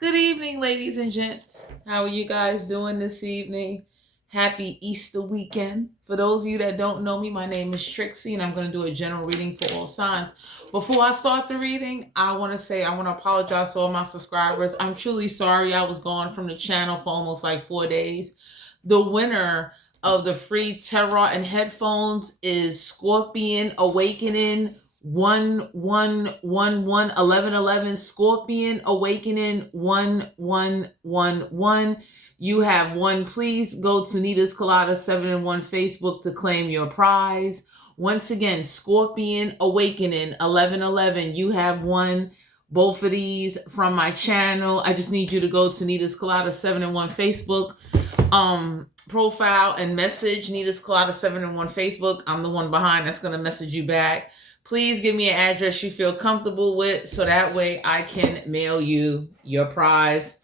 Good evening, ladies and gents. How are you guys doing this evening? Happy Easter weekend. For those of you that don't know me, my name is Trixie, and I'm going to do a general reading for all signs. Before I start the reading, I want to apologize to all my subscribers. I'm truly sorry I was gone from the channel for almost like 4 days. The winner of the free tarot and headphones is Scorpion Awakening 1111 Scorpion Awakening 1111. You have won. Please go to Nita's Colada 7-in-1 Facebook to claim your prize. Once again, Scorpion Awakening 1111. You have won both of these from my channel. I just need you to go to Nita's Colada 7-in-1 Facebook profile and message Nita's Colada 7-in-1 Facebook. I'm the one behind that's going to message you back. Please give me an address you feel comfortable with so that way I can mail you your prize.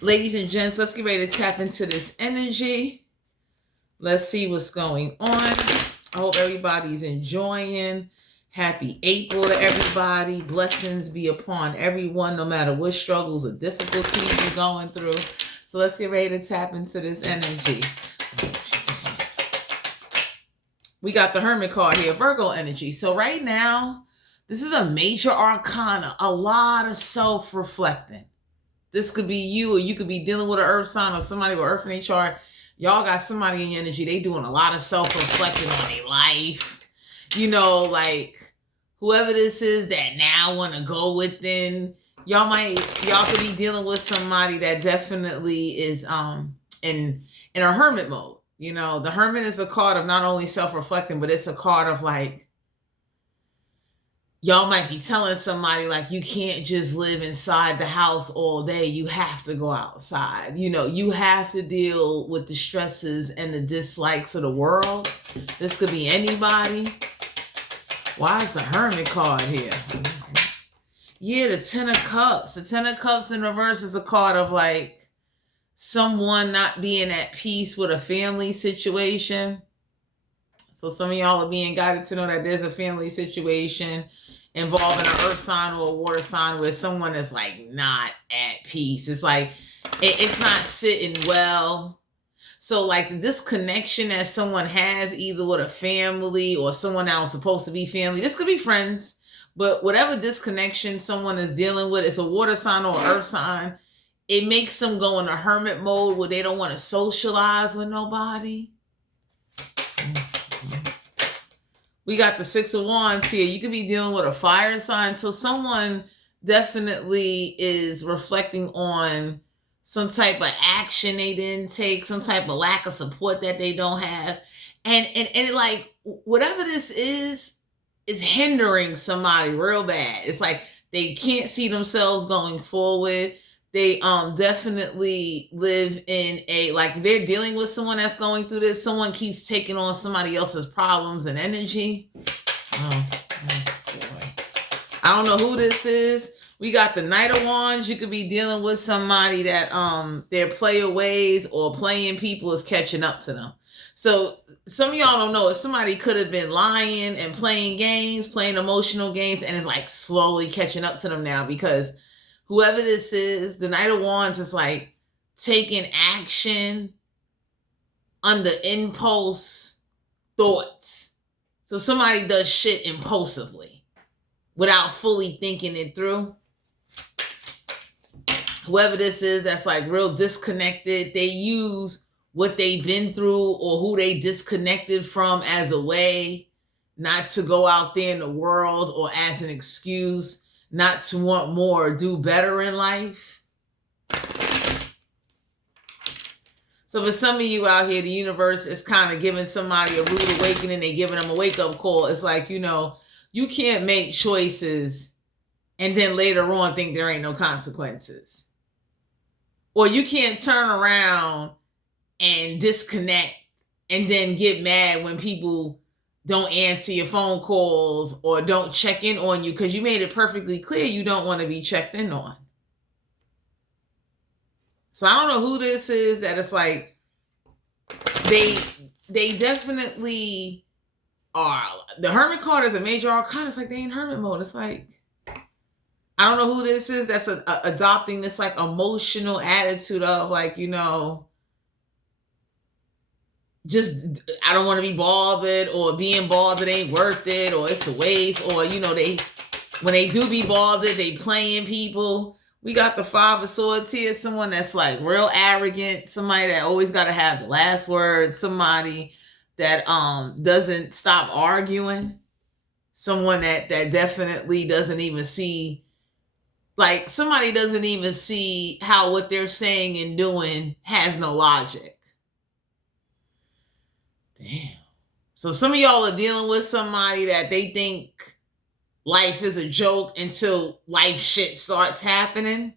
Ladies and gents, let's get ready to tap into this energy. Let's see what's going on. I hope everybody's enjoying. Happy April to everybody. Blessings be upon everyone, no matter what struggles or difficulties you're going through. So let's get ready to tap into this energy. We got the Hermit card here, Virgo energy. So right now, this is a major arcana, a lot of self-reflecting. This could be you, or you could be dealing with an earth sign or somebody with earth in their chart. Y'all got somebody in your energy. They doing a lot of self-reflecting on their life. You know, like whoever this is that now want to go within. Y'all could be dealing with somebody that definitely is in a hermit mode. You know, the Hermit is a card of not only self-reflecting, but it's a card of like, y'all might be telling somebody like, you can't just live inside the house all day. You have to go outside. You know, you have to deal with the stresses and the dislikes of the world. This could be anybody. Why is the Hermit card here? Yeah, the Ten of Cups. The Ten of Cups in reverse is a card of like, someone not being at peace with a family situation. So some of y'all are being guided to know that there's a family situation involving an earth sign or a water sign where someone is like not at peace. It's like, it's not sitting well. So like this connection that someone has either with a family or someone that was supposed to be family, this could be friends, but whatever disconnection someone is dealing with, it's a water sign or earth sign. It makes them go in a hermit mode where they don't want to socialize with nobody. We got the Six of Wands here. You could be dealing with a fire sign. So someone definitely is reflecting on some type of action they didn't take, some type of lack of support that they don't have. And like, whatever this is hindering somebody real bad. It's like they can't see themselves going forward. They definitely live in a, like they're dealing with someone that's going through this. Someone keeps taking on somebody else's problems and energy. Oh boy. I don't know who this is. We got the Knight of Wands. You could be dealing with somebody that their player ways or playing people is catching up to them. So some of y'all don't know if somebody could have been lying and playing games, playing emotional games, and it's like slowly catching up to them now because whoever this is, the Knight of Wands is like taking action under impulse thoughts. So somebody does shit impulsively without fully thinking it through. Whoever this is that's like real disconnected, they use what they've been through or who they disconnected from as a way not to go out there in the world or as an excuse not to want more or do better in life. So for some of you out here, the universe is kind of giving somebody a rude awakening. They're giving them a wake-up call. It's like, you know, you can't make choices and then later on think there ain't no consequences. Or you can't turn around and disconnect and then get mad when people don't answer your phone calls or don't check in on you because you made it perfectly clear you don't want to be checked in on. So I don't know who this is that it's like they definitely are. The Hermit card is a major arcana. It's like they in hermit mode. It's like, I don't know who this is that's adopting this like emotional attitude of like, just I don't want to be bothered, or being bothered ain't worth it, or it's a waste, or they when they do be bothered, they playing people. We got the Five of Swords here, someone that's like real arrogant, somebody that always got to have the last word, somebody that doesn't stop arguing, someone that definitely doesn't even see, like somebody doesn't even see how what they're saying and doing has no logic. Damn. So some of y'all are dealing with somebody that they think life is a joke until life shit starts happening.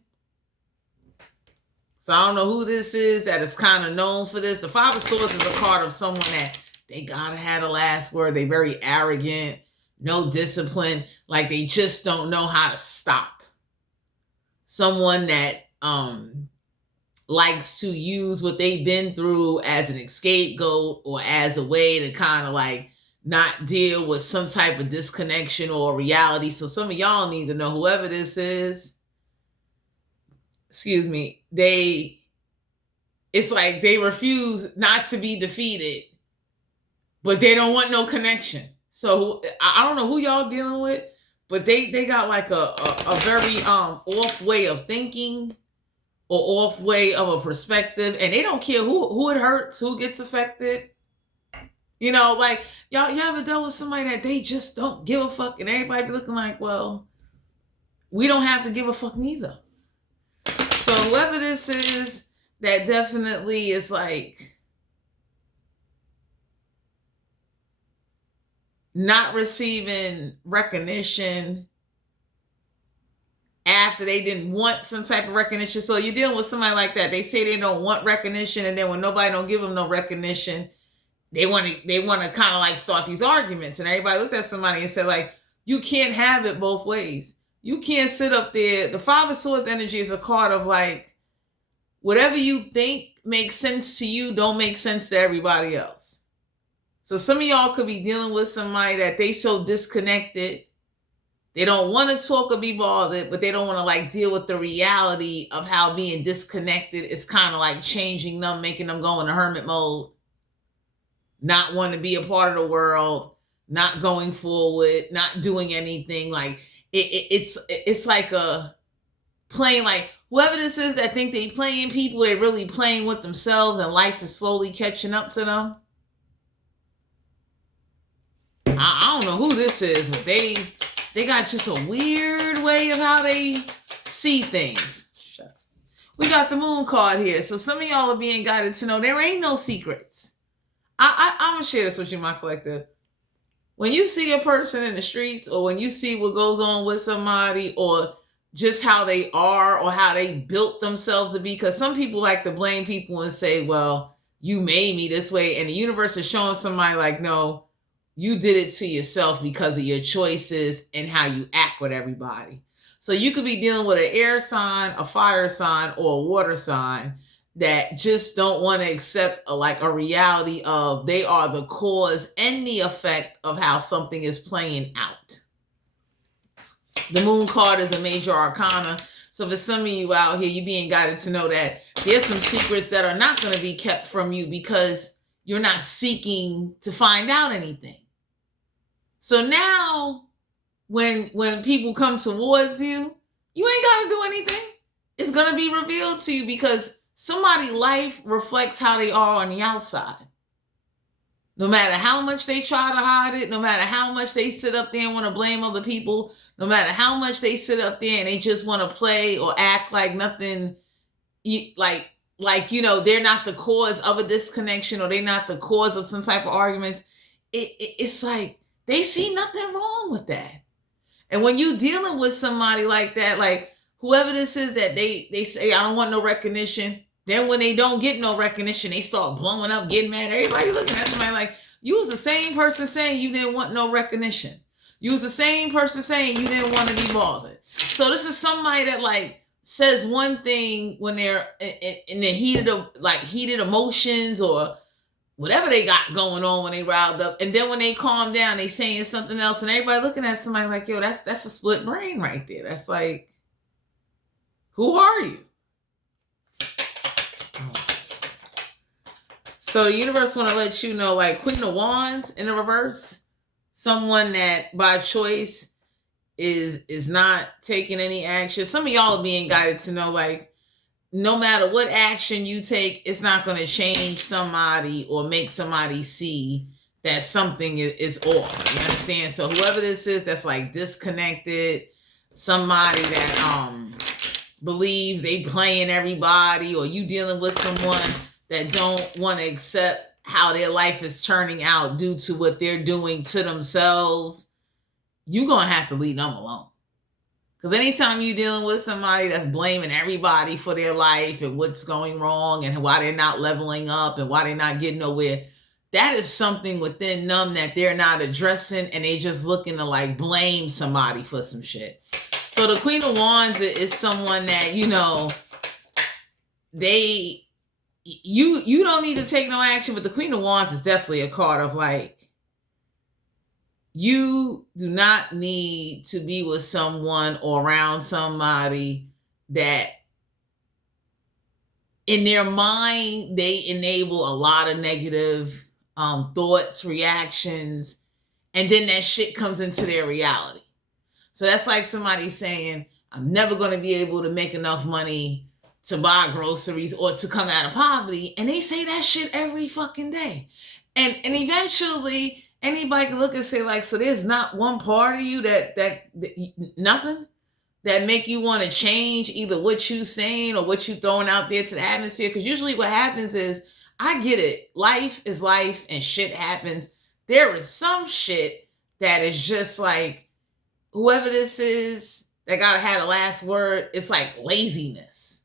So I don't know who this is that is kind of known for this. The Five of Swords is a card of someone that they gotta have the last word. They very arrogant, no discipline, like they just don't know how to stop. Someone that likes to use what they've been through as an scapegoat or as a way to kind of like not deal with some type of disconnection or reality. So some of y'all need to know, whoever this is, excuse me, it's like they refuse not to be defeated, but they don't want no connection. So I don't know who y'all dealing with, but they got like a very off way of thinking, or off way of a perspective, and they don't care who it hurts, who gets affected. Like y'all ever dealt with somebody that they just don't give a fuck, and everybody be looking like, well, we don't have to give a fuck neither. So whoever this is, that definitely is like not receiving recognition after they didn't want some type of recognition. So you're dealing with somebody like that. They say they don't want recognition, and then when nobody don't give them no recognition, they want to kind of like start these arguments. And everybody looked at somebody and said, like, you can't have it both ways. You can't sit up there. The Five of Swords energy is a card of like, whatever you think makes sense to you don't make sense to everybody else. So some of y'all could be dealing with somebody that they so disconnected. They don't want to talk or be bothered, but they don't want to like deal with the reality of how being disconnected is kind of like changing them, making them go into hermit mode, not want to be a part of the world, not going forward, not doing anything. Like it's like a playing, like whoever this is that think they playing people, they really playing with themselves, and life is slowly catching up to them. I don't know who this is, but they got just a weird way of how they see things. We got the Moon card here. So some of y'all are being guided to know there ain't no secrets. I'm going to share this with you, my collective. When you see a person in the streets, or when you see what goes on with somebody, or just how they are, or how they built themselves to be, because some people like to blame people and say, well, you made me this way. And the universe is showing somebody like, no, you did it to yourself because of your choices and how you act with everybody. So you could be dealing with an air sign, a fire sign, or a water sign that just don't want to accept a reality of they are the cause and the effect of how something is playing out. The Moon card is a major arcana. So for some of you out here, you're being guided to know that there's some secrets that are not going to be kept from you because you're not seeking to find out anything. So now, when people come towards you, you ain't got to do anything. It's going to be revealed to you, because somebody's life reflects how they are on the outside. No matter how much they try to hide it, no matter how much they sit up there and want to blame other people, no matter how much they sit up there and they just want to play or act like nothing, like they're not the cause of a disconnection, or they're not the cause of some type of arguments. It's like, they see nothing wrong with that. And when you dealing with somebody like that, like whoever this is that they say, I don't want no recognition. Then when they don't get no recognition, they start blowing up, getting mad. Everybody looking at somebody like, you was the same person saying you didn't want no recognition. You was the same person saying you didn't want to be bothered. So this is somebody that like says one thing when they're in the heated emotions, or whatever they got going on when they riled up. And then when they calm down, they saying something else, and everybody looking at somebody like, yo, that's a split brain right there. That's like, Who are you? So the universe want to let you know, like Queen of Wands in the reverse, someone that by choice is not taking any action. Some of y'all are being guided to know, like, no matter what action you take, it's not going to change somebody or make somebody see that something is off. You understand? So whoever this is that's like disconnected, somebody that believes they playing everybody, or you dealing with someone that don't want to accept how their life is turning out due to what they're doing to themselves, you're going to have to leave them alone. Because anytime you're dealing with somebody that's blaming everybody for their life and what's going wrong and why they're not leveling up and why they're not getting nowhere, that is something within them that they're not addressing, and they just looking to like blame somebody for some shit. So the Queen of Wands is someone that, you know, you don't need to take no action, but the Queen of Wands is definitely a card of like, you do not need to be with someone or around somebody that in their mind, they enable a lot of negative thoughts, reactions, and then that shit comes into their reality. So that's like somebody saying, I'm never going to be able to make enough money to buy groceries or to come out of poverty. And they say that shit every fucking day. And eventually anybody can look and say, like, so there's not one part of you that nothing that make you want to change either what you saying or what you throwing out there to the atmosphere. Because usually what happens is, I get it. Life is life and shit happens. There is some shit that is just like, whoever this is that gotta have the last word, it's like laziness.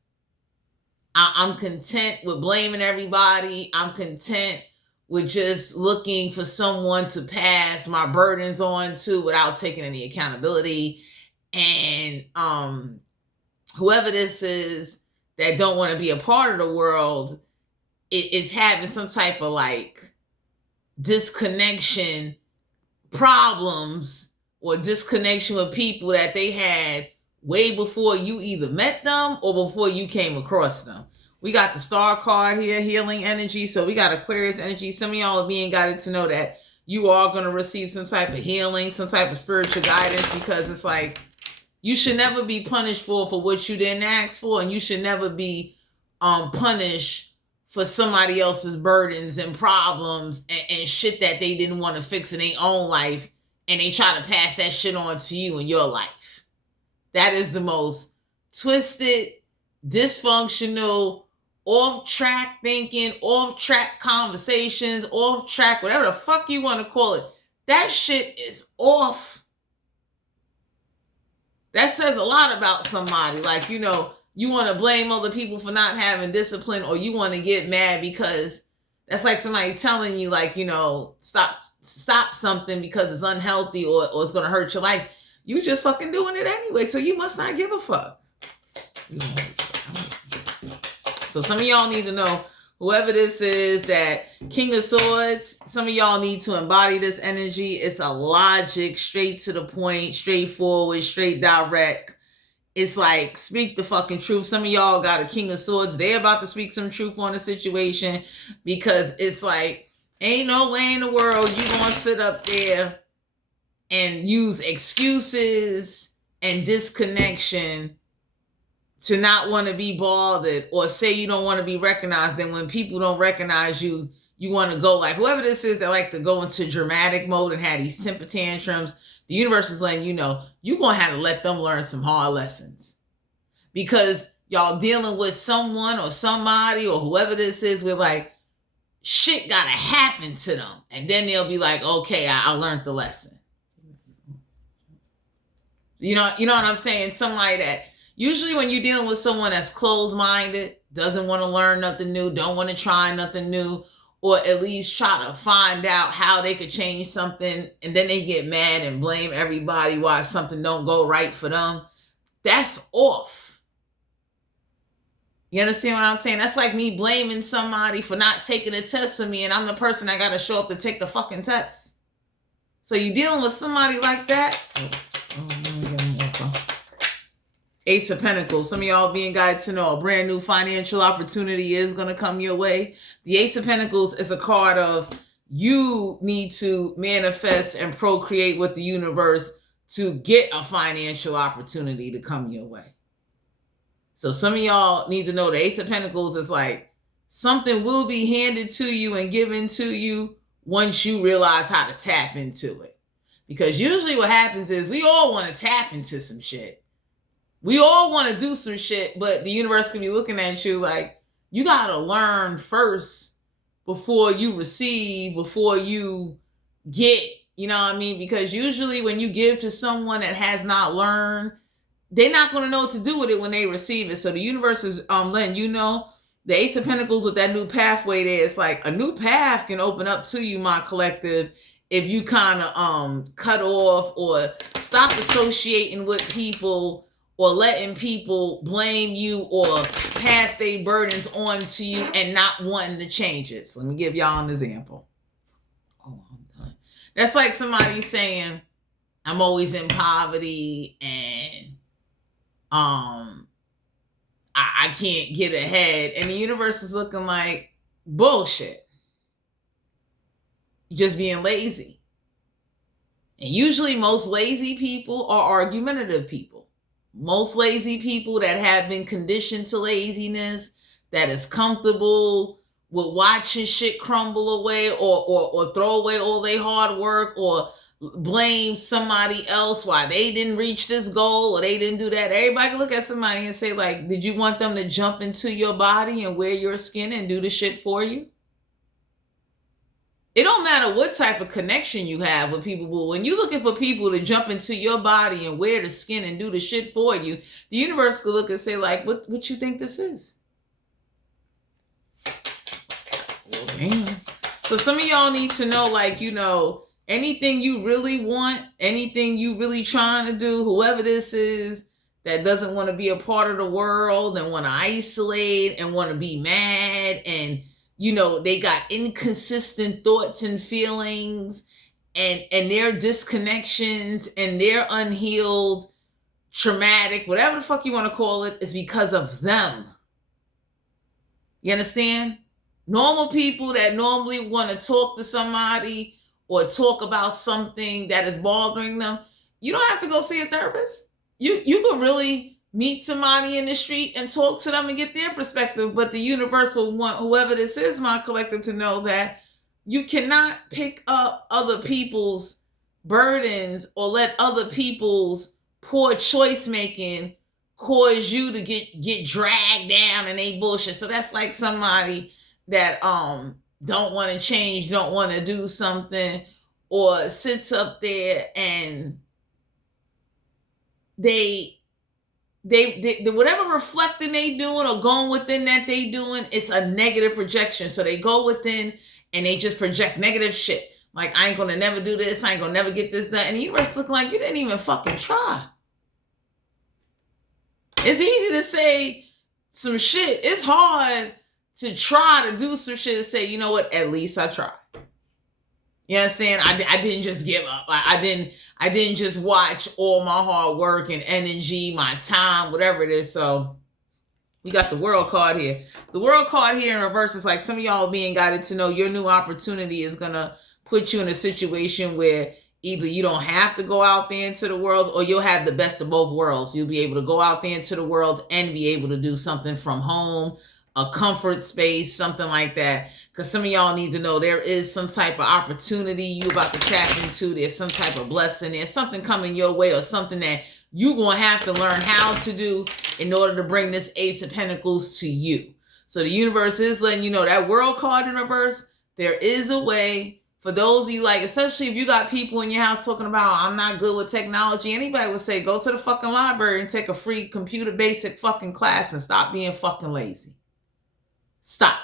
I'm content with blaming everybody. I'm content with just looking for someone to pass my burdens on to without taking any accountability. And whoever this is that don't want to be a part of the world is having some type of like disconnection problems or disconnection with people that they had way before you either met them or before you came across them. We got the Star card here, healing energy. So we got Aquarius energy. Some of y'all are being guided to know that you are going to receive some type of healing, some type of spiritual guidance, because it's like, you should never be punished for what you didn't ask for, and you should never be punished for somebody else's burdens and problems and shit that they didn't want to fix in their own life, and they try to pass that shit on to you in your life. That is the most twisted, dysfunctional, off-track thinking, off-track conversations, off-track, whatever the fuck you want to call it. That shit is off. That says a lot about somebody. Like, you know, you want to blame other people for not having discipline, or you want to get mad because that's like somebody telling you, like, you know, stop something because it's unhealthy or it's going to hurt your life. You just fucking doing it anyway, so you must not give a fuck. So some of y'all need to know, whoever this is, that King of Swords, some of y'all need to embody this energy. It's a logic, straight to the point, straightforward, straight direct. It's like, speak the fucking truth. Some of y'all got a King of Swords. They're about to speak some truth on the situation, because it's like, ain't no way in the world you gonna sit up there and use excuses and disconnection to not want to be bothered, or say you don't want to be recognized. Then when people don't recognize you, you want to go like, whoever this is that like to go into dramatic mode and have these temper tantrums. The universe is letting you know, you're going to have to let them learn some hard lessons, because y'all dealing with someone or somebody or whoever this is with like, shit got to happen to them. And then they'll be like, okay, I learned the lesson. You know what I'm saying? Somebody that, usually when you're dealing with someone that's closed-minded, doesn't want to learn nothing new, don't want to try nothing new, or at least try to find out how they could change something, and then they get mad and blame everybody why something don't go right for them, that's off. You understand what I'm saying? That's like me blaming somebody for not taking a test for me, and I'm the person that got to show up to take the fucking test. So you dealing with somebody like that? Ace of Pentacles. Some of y'all being guided to know a brand new financial opportunity is going to come your way. The Ace of Pentacles is a card of you need to manifest and procreate with the universe to get a financial opportunity to come your way. So some of y'all need to know the Ace of Pentacles is like something will be handed to you and given to you once you realize how to tap into it. Because usually what happens is we all want to tap into some shit. We all want to do some shit, but the universe can be looking at you like, you got to learn first before you receive, before you get, you know what I mean? Because usually when you give to someone that has not learned, they're not going to know what to do with it when they receive it. So the universe is letting you know, the Ace of Pentacles with that new pathway there, it's like a new path can open up to you, my collective, if you kind of cut off or stop associating with people or letting people blame you or pass their burdens on to you and not wanting to change it. So let me give y'all an example. Oh, I'm done. That's like somebody saying, I'm always in poverty and I can't get ahead. And the universe is looking like bullshit. You're just being lazy. And usually most lazy people are argumentative people. Most lazy people that have been conditioned to laziness, that is comfortable with watching shit crumble away or throw away all their hard work or blame somebody else why they didn't reach this goal or they didn't do that. Everybody can look at somebody and say, like, did you want them to jump into your body and wear your skin and do the shit for you? It don't matter what type of connection you have with people, but when you're looking for people to jump into your body and wear the skin and do the shit for you, the universe could look and say, like, what you think this is? Well, damn. So some of y'all need to know, like, you know, anything you really want, anything you really trying to do, whoever this is that doesn't want to be a part of the world and want to isolate and want to be mad and, you know, they got inconsistent thoughts and feelings and their disconnections and their unhealed, traumatic, whatever the fuck you want to call it, is because of them. You understand? Normal people that normally want to talk to somebody or talk about something that is bothering them, you don't have to go see a therapist. You could really meet somebody in the street and talk to them and get their perspective, but the universe will want whoever this is, my collective, to know that you cannot pick up other people's burdens or let other people's poor choice making cause you to get dragged down in a bullshit. So that's like somebody that don't want to change, don't want to do something, or sits up there and they whatever reflecting they doing or going within that they doing, it's a negative projection. So they go within and they just project negative shit. Like, I ain't gonna never do this, I ain't gonna never get this done. And the universe looking like you didn't even fucking try. It's easy to say some shit. It's hard to try to do some shit and say, you know what, at least I tried. You understand? I didn't just give up. I didn't just watch all my hard work and energy, my time, whatever it is. So we got the World card here. The World card here in reverse is like some of y'all being guided to know your new opportunity is going to put you in a situation where either you don't have to go out there into the world or you'll have the best of both worlds. You'll be able to go out there into the world and be able to do something from home, a comfort space, something like that. Because some of y'all need to know there is some type of opportunity you about to tap into. There's some type of blessing. There's something coming your way or something that you're going to have to learn how to do in order to bring this Ace of Pentacles to you. So the universe is letting you know that World card in reverse, there is a way for those of you, like, especially if you got people in your house talking about, I'm not good with technology. Anybody would say, go to the fucking library and take a free computer basic fucking class and stop being fucking lazy. Stop.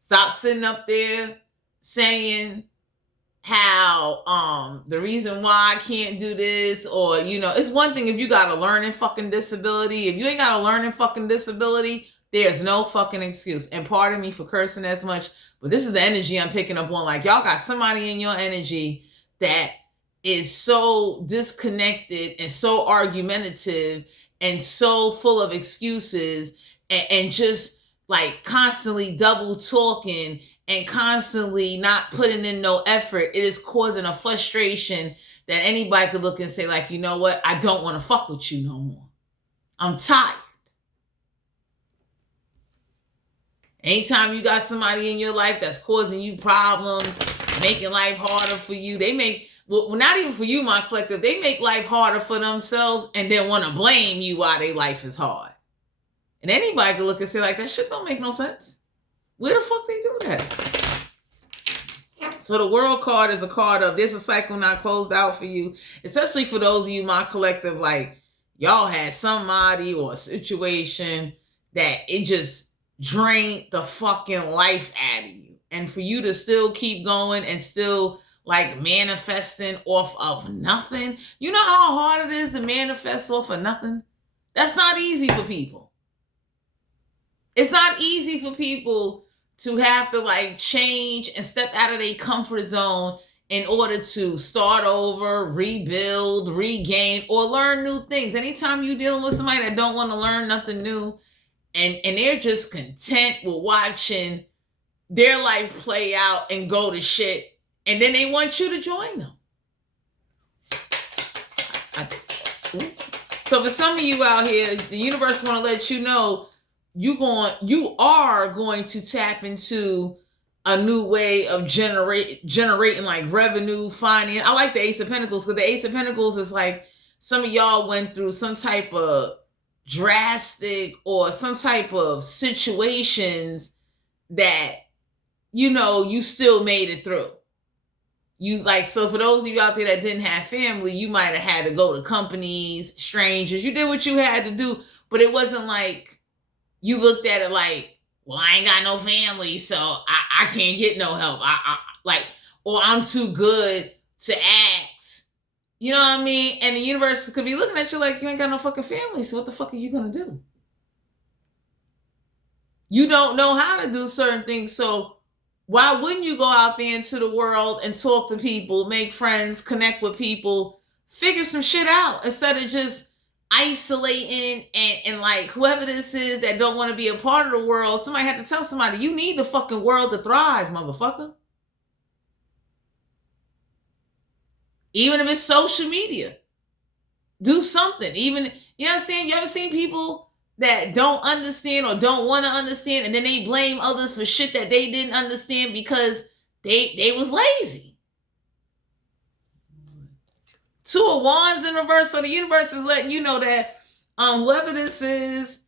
Stop sitting up there saying how the reason why I can't do this, or, you know, it's one thing if you got a learning fucking disability. If you ain't got a learning fucking disability, there's no fucking excuse. And pardon me for cursing as much, but this is the energy I'm picking up on. Like, y'all got somebody in your energy that is so disconnected and so argumentative and so full of excuses and just like constantly double talking and constantly not putting in no effort, it is causing a frustration that anybody could look and say, like, you know what? I don't want to fuck with you no more. I'm tired. Anytime you got somebody in your life that's causing you problems, making life harder for you, they make, well, not even for you, my collective, they make life harder for themselves and then want to blame you why their life is hard. And anybody could look and say, like, that shit don't make no sense. Where the fuck they do that? So the world card is a card of there's a cycle not closed out for you, especially for those of you, my collective, like y'all had somebody or a situation that it just drained the fucking life out of you. And for you to still keep going and still like manifesting off of nothing. You know how hard it is to manifest off of nothing? That's not easy for people. It's not easy for people to have to like change and step out of their comfort zone in order to start over, rebuild, regain, or learn new things. Anytime you're dealing with somebody that don't want to learn nothing new and they're just content with watching their life play out and go to shit, and then they want you to join them. So for some of you out here, the universe want to let you know you are going to tap into a new way of generating like revenue, finance. I like the Ace of Pentacles because the Ace of Pentacles is like some of y'all went through some type of drastic or some type of situations that, you know, you still made it through. You like, so for those of you out there that didn't have family, you might have had to go to companies, strangers. You did what you had to do, but it wasn't like you looked at it like, well, I ain't got no family, so I can't get no help. I like, or I'm too good to ask. You know what I mean? And the universe could be looking at you like, you ain't got no fucking family, so what the fuck are you gonna do? You don't know how to do certain things, so why wouldn't you go out there into the world and talk to people, make friends, connect with people, figure some shit out instead of just isolating and like whoever this is that don't want to be a part of the world. Somebody had to tell somebody, you need the fucking world to thrive, motherfucker. Even if it's social media, do something. Even, you understand? You ever seen people that don't understand or don't want to understand, and then they blame others for shit that they didn't understand because they was lazy? Two of Wands in reverse. So the universe is letting you know that whoever this is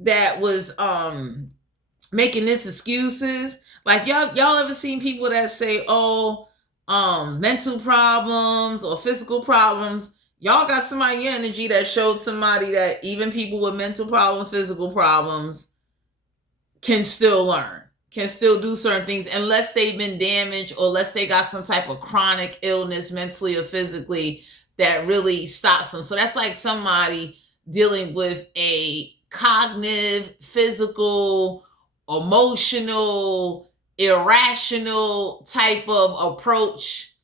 that was making this excuses, like y'all ever seen people that say, oh, mental problems or physical problems? Y'all got somebody in your energy that showed somebody that even people with mental problems, physical problems can still learn, can still do certain things unless they've been damaged or unless they got some type of chronic illness mentally or physically that really stops them. So that's like somebody dealing with a cognitive, physical, emotional, irrational type of approach.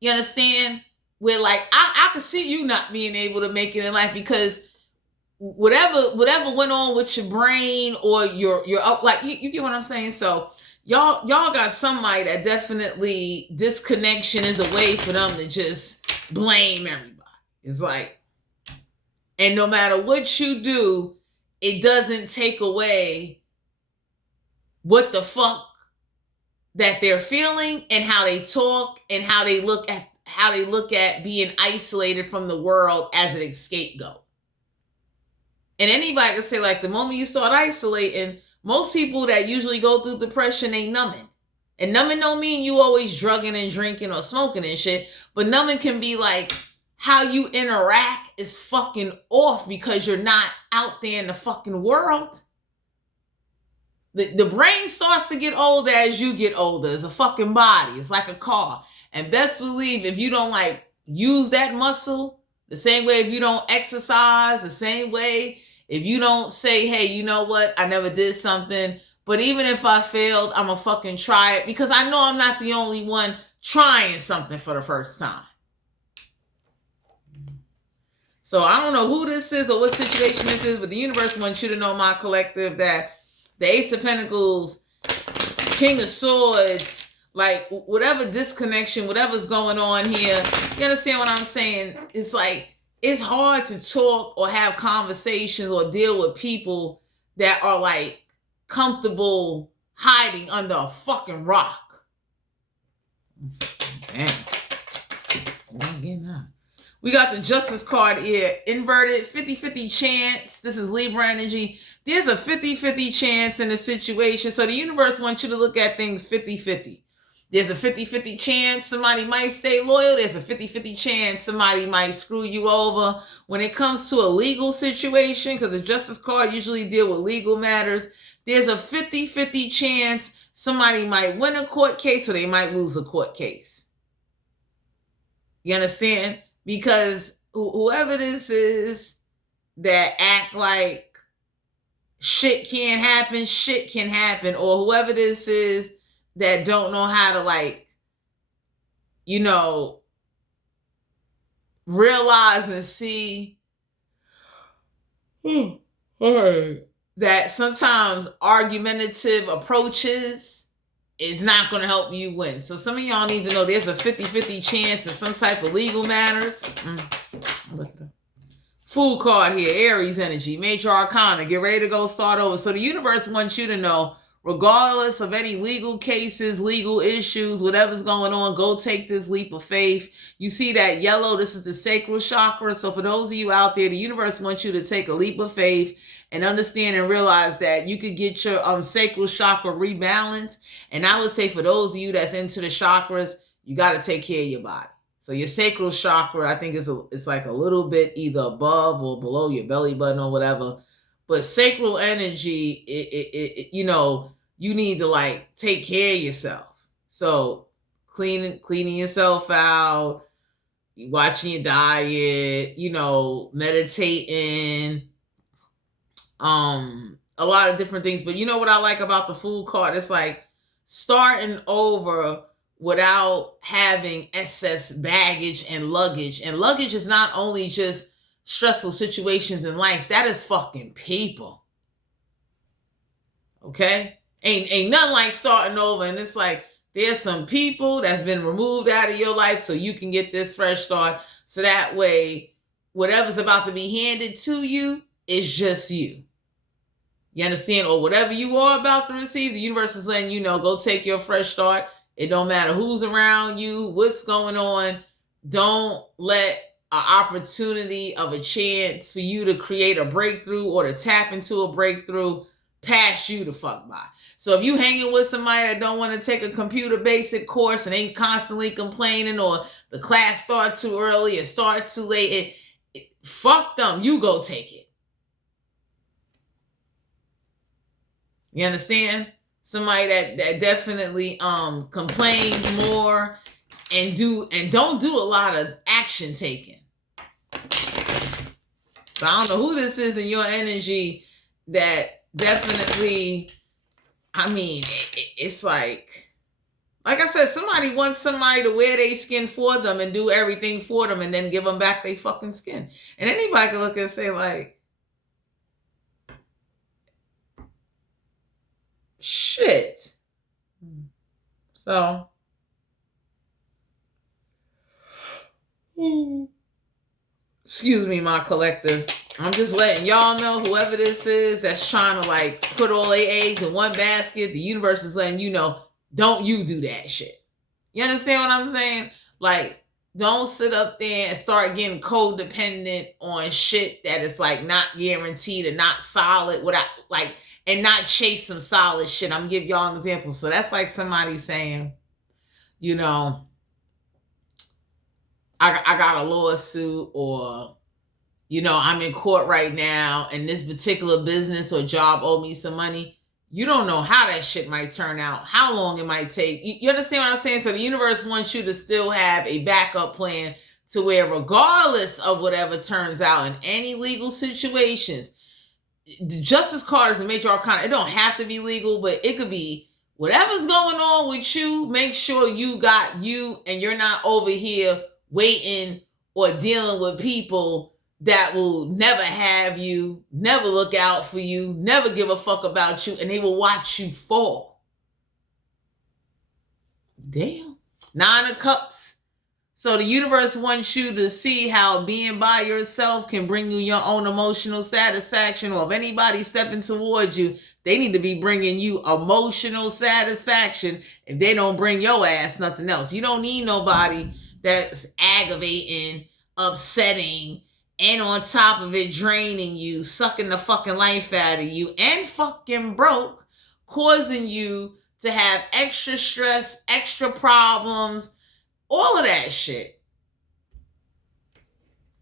You understand? Where like I could see you not being able to make it in life because whatever went on with your brain or your like you get what I'm saying? So y'all got somebody that definitely disconnection is a way for them to just blame everybody. It's like, and no matter what you do, it doesn't take away what the fuck that they're feeling and how they talk and how they look at being isolated from the world as an scapegoat. And anybody can say, like, the moment you start isolating, most people that usually go through depression ain't numbing. And numbing don't mean you always drugging and drinking or smoking and shit. But numbing can be like how you interact is fucking off because you're not out there in the fucking world. The brain starts to get older as you get older. It's a fucking body. It's like a car. And best believe if you don't like use that muscle, the same way if you don't exercise, the same way if you don't say, hey, you know what? I never did something. But even if I failed, I'm going to fucking try it because I know I'm not the only one trying something for the first time. So I don't know who this is or what situation this is, but the universe wants you to know, my collective, that the Ace of Pentacles, King of Swords, like whatever disconnection, whatever's going on here, you understand what I'm saying? It's like, it's hard to talk or have conversations or deal with people that are like comfortable hiding under a fucking rock. Damn. We got the Justice card here, inverted, 50-50 chance. This is Libra energy. There's a 50-50 chance in a situation. So the universe wants you to look at things 50-50. There's a 50-50 chance somebody might stay loyal. There's a 50-50 chance somebody might screw you over. When it comes to a legal situation, because the Justice card usually deal with legal matters, there's a 50-50 chance somebody might win a court case or they might lose a court case. You understand? Because whoever this is that act like shit can't happen, shit can happen. Or whoever this is that don't know how to, like, you know, realize and see that sometimes argumentative approaches is not going to help you win. So some of y'all need to know there's a 50-50 chance of some type of legal matters. Look at that. Fool card here, Aries energy, Major Arcana, get ready to go start over. So the universe wants you to know, regardless of any legal cases, legal issues, whatever's going on, go take this leap of faith. You see that yellow, this is the sacral chakra. So for those of you out there, the universe wants you to take a leap of faith and understand and realize that you could get your sacral chakra rebalanced. And I would say for those of you that's into the chakras, you got to take care of your body. So your sacral chakra, I think it's like a little bit either above or below your belly button or whatever. But sacral energy, you know, you need to like take care of yourself. So cleaning yourself out, watching your diet, you know, meditating, a lot of different things. But you know what I like about the Fool card? It's like starting over without having excess baggage and luggage. And luggage is not only just stressful situations in life, that is fucking people. Okay? Ain't nothing like starting over. And it's like there's some people that's been removed out of your life so you can get this fresh start. So that way, whatever's about to be handed to you is just you. You understand? Or whatever you are about to receive, the universe is letting you know, go take your fresh start. It don't matter who's around you, what's going on. Don't let an opportunity of a chance for you to create a breakthrough or to tap into a breakthrough pass you the fuck by. So if you hanging with somebody that don't want to take a computer basic course and ain't constantly complaining, or the class start too early or start too late, fuck them. You go take it. You understand? Somebody that definitely complains more and don't do a lot of action taking. So I don't know who this is in your energy that definitely, I mean, it's like I said, somebody wants somebody to wear their skin for them and do everything for them and then give them back their fucking skin. And anybody can look and say like, shit. So, excuse me, my collective. I'm just letting y'all know, whoever this is that's trying to like put all their eggs in one basket, the universe is letting you know, don't you do that shit. You understand what I'm saying? Like, don't sit up there and start getting codependent on shit that is like not guaranteed and not solid without like, and not chase some solid shit. I'm gonna give y'all an example. So that's like somebody saying, you know, I got a lawsuit, or, you know, I'm in court right now and this particular business or job owe me some money. You don't know how that shit might turn out, how long it might take. You understand what I'm saying? So the universe wants you to still have a backup plan to where regardless of whatever turns out in any legal situations, the Justice card is the Major Arcana. It don't have to be legal, but it could be whatever's going on with you. Make sure you got you and you're not over here waiting or dealing with people that will never have you, never look out for you, never give a fuck about you, and they will watch you fall. Damn. 9 of Cups. So the universe wants you to see how being by yourself can bring you your own emotional satisfaction, or if anybody stepping towards you, they need to be bringing you emotional satisfaction if they don't bring your ass nothing else. You don't need nobody that's aggravating, upsetting, and on top of it, draining you, sucking the fucking life out of you, and fucking broke, causing you to have extra stress, extra problems, all of that shit.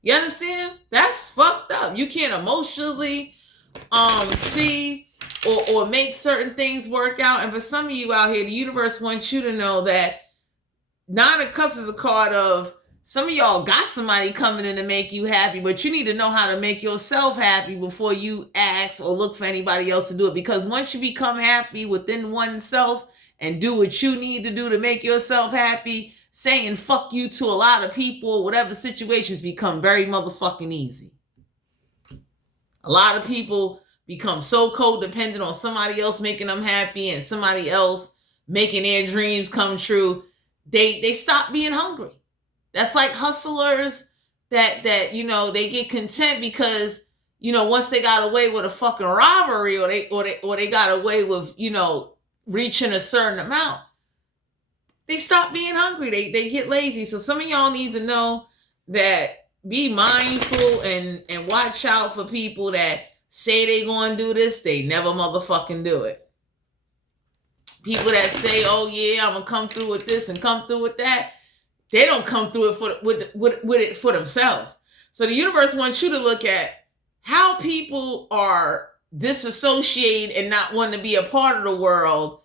You understand? That's fucked up. You can't emotionally see or make certain things work out. And for some of you out here, the universe wants you to know that 9 of Cups is a card of some of y'all got somebody coming in to make you happy, but you need to know how to make yourself happy before you ask or look for anybody else to do it. Because once you become happy within oneself and do what you need to do to make yourself happy, saying fuck you to a lot of people, whatever situations, become very motherfucking easy. A lot of people become so codependent on somebody else making them happy and somebody else making their dreams come true. They stop being hungry. That's like hustlers that you know, they get content because, you know, once they got away with a fucking robbery or they got away with, you know, reaching a certain amount, they stop being hungry. They get lazy. So some of y'all need to know that be mindful and watch out for people that say they gonna do this, they never motherfucking do it. People that say, oh yeah, I'm gonna come through with this and come through with that, they don't come through it with it for themselves. So the universe wants you to look at how people are disassociated and not wanting to be a part of the world,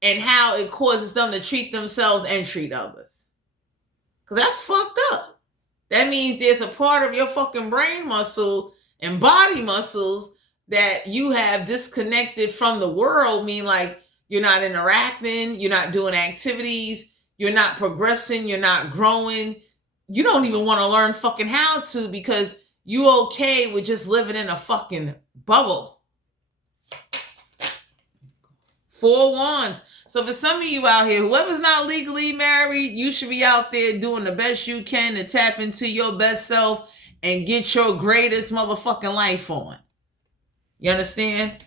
and how it causes them to treat themselves and treat others. Because that's fucked up. That means there's a part of your fucking brain muscle and body muscles that you have disconnected from the world. Mean like you're not interacting, you're not doing activities, you're not progressing, you're not growing. You don't even want to learn fucking how to, because you okay with just living in a fucking bubble. 4 Wands. So for some of you out here, whoever's not legally married, you should be out there doing the best you can to tap into your best self and get your greatest motherfucking life on. You understand?